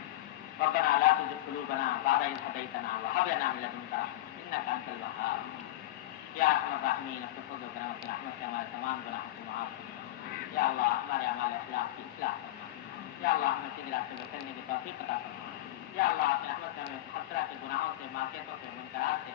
ربنا لا تزغ قلوبنا بعد إذ هديتنا وهب لنا من لدنك رحمة إنك أنت الوهاب یا ارحم الراحمین اپنے فضل و کرم کی رحمت سے ہمارے تمام گناہوں کو معاف کرنا یا اللہ ہمارے اعمال اخلاق کی اصلاح کرنا یا اللہ ہمیں سیدھے راستے پر چلنے کی توفیق عطا فرما یا اللہ اپنے رحمت سے ہمیں ہر طرح کے گناہوں سے معصیتوں سے منکرات سے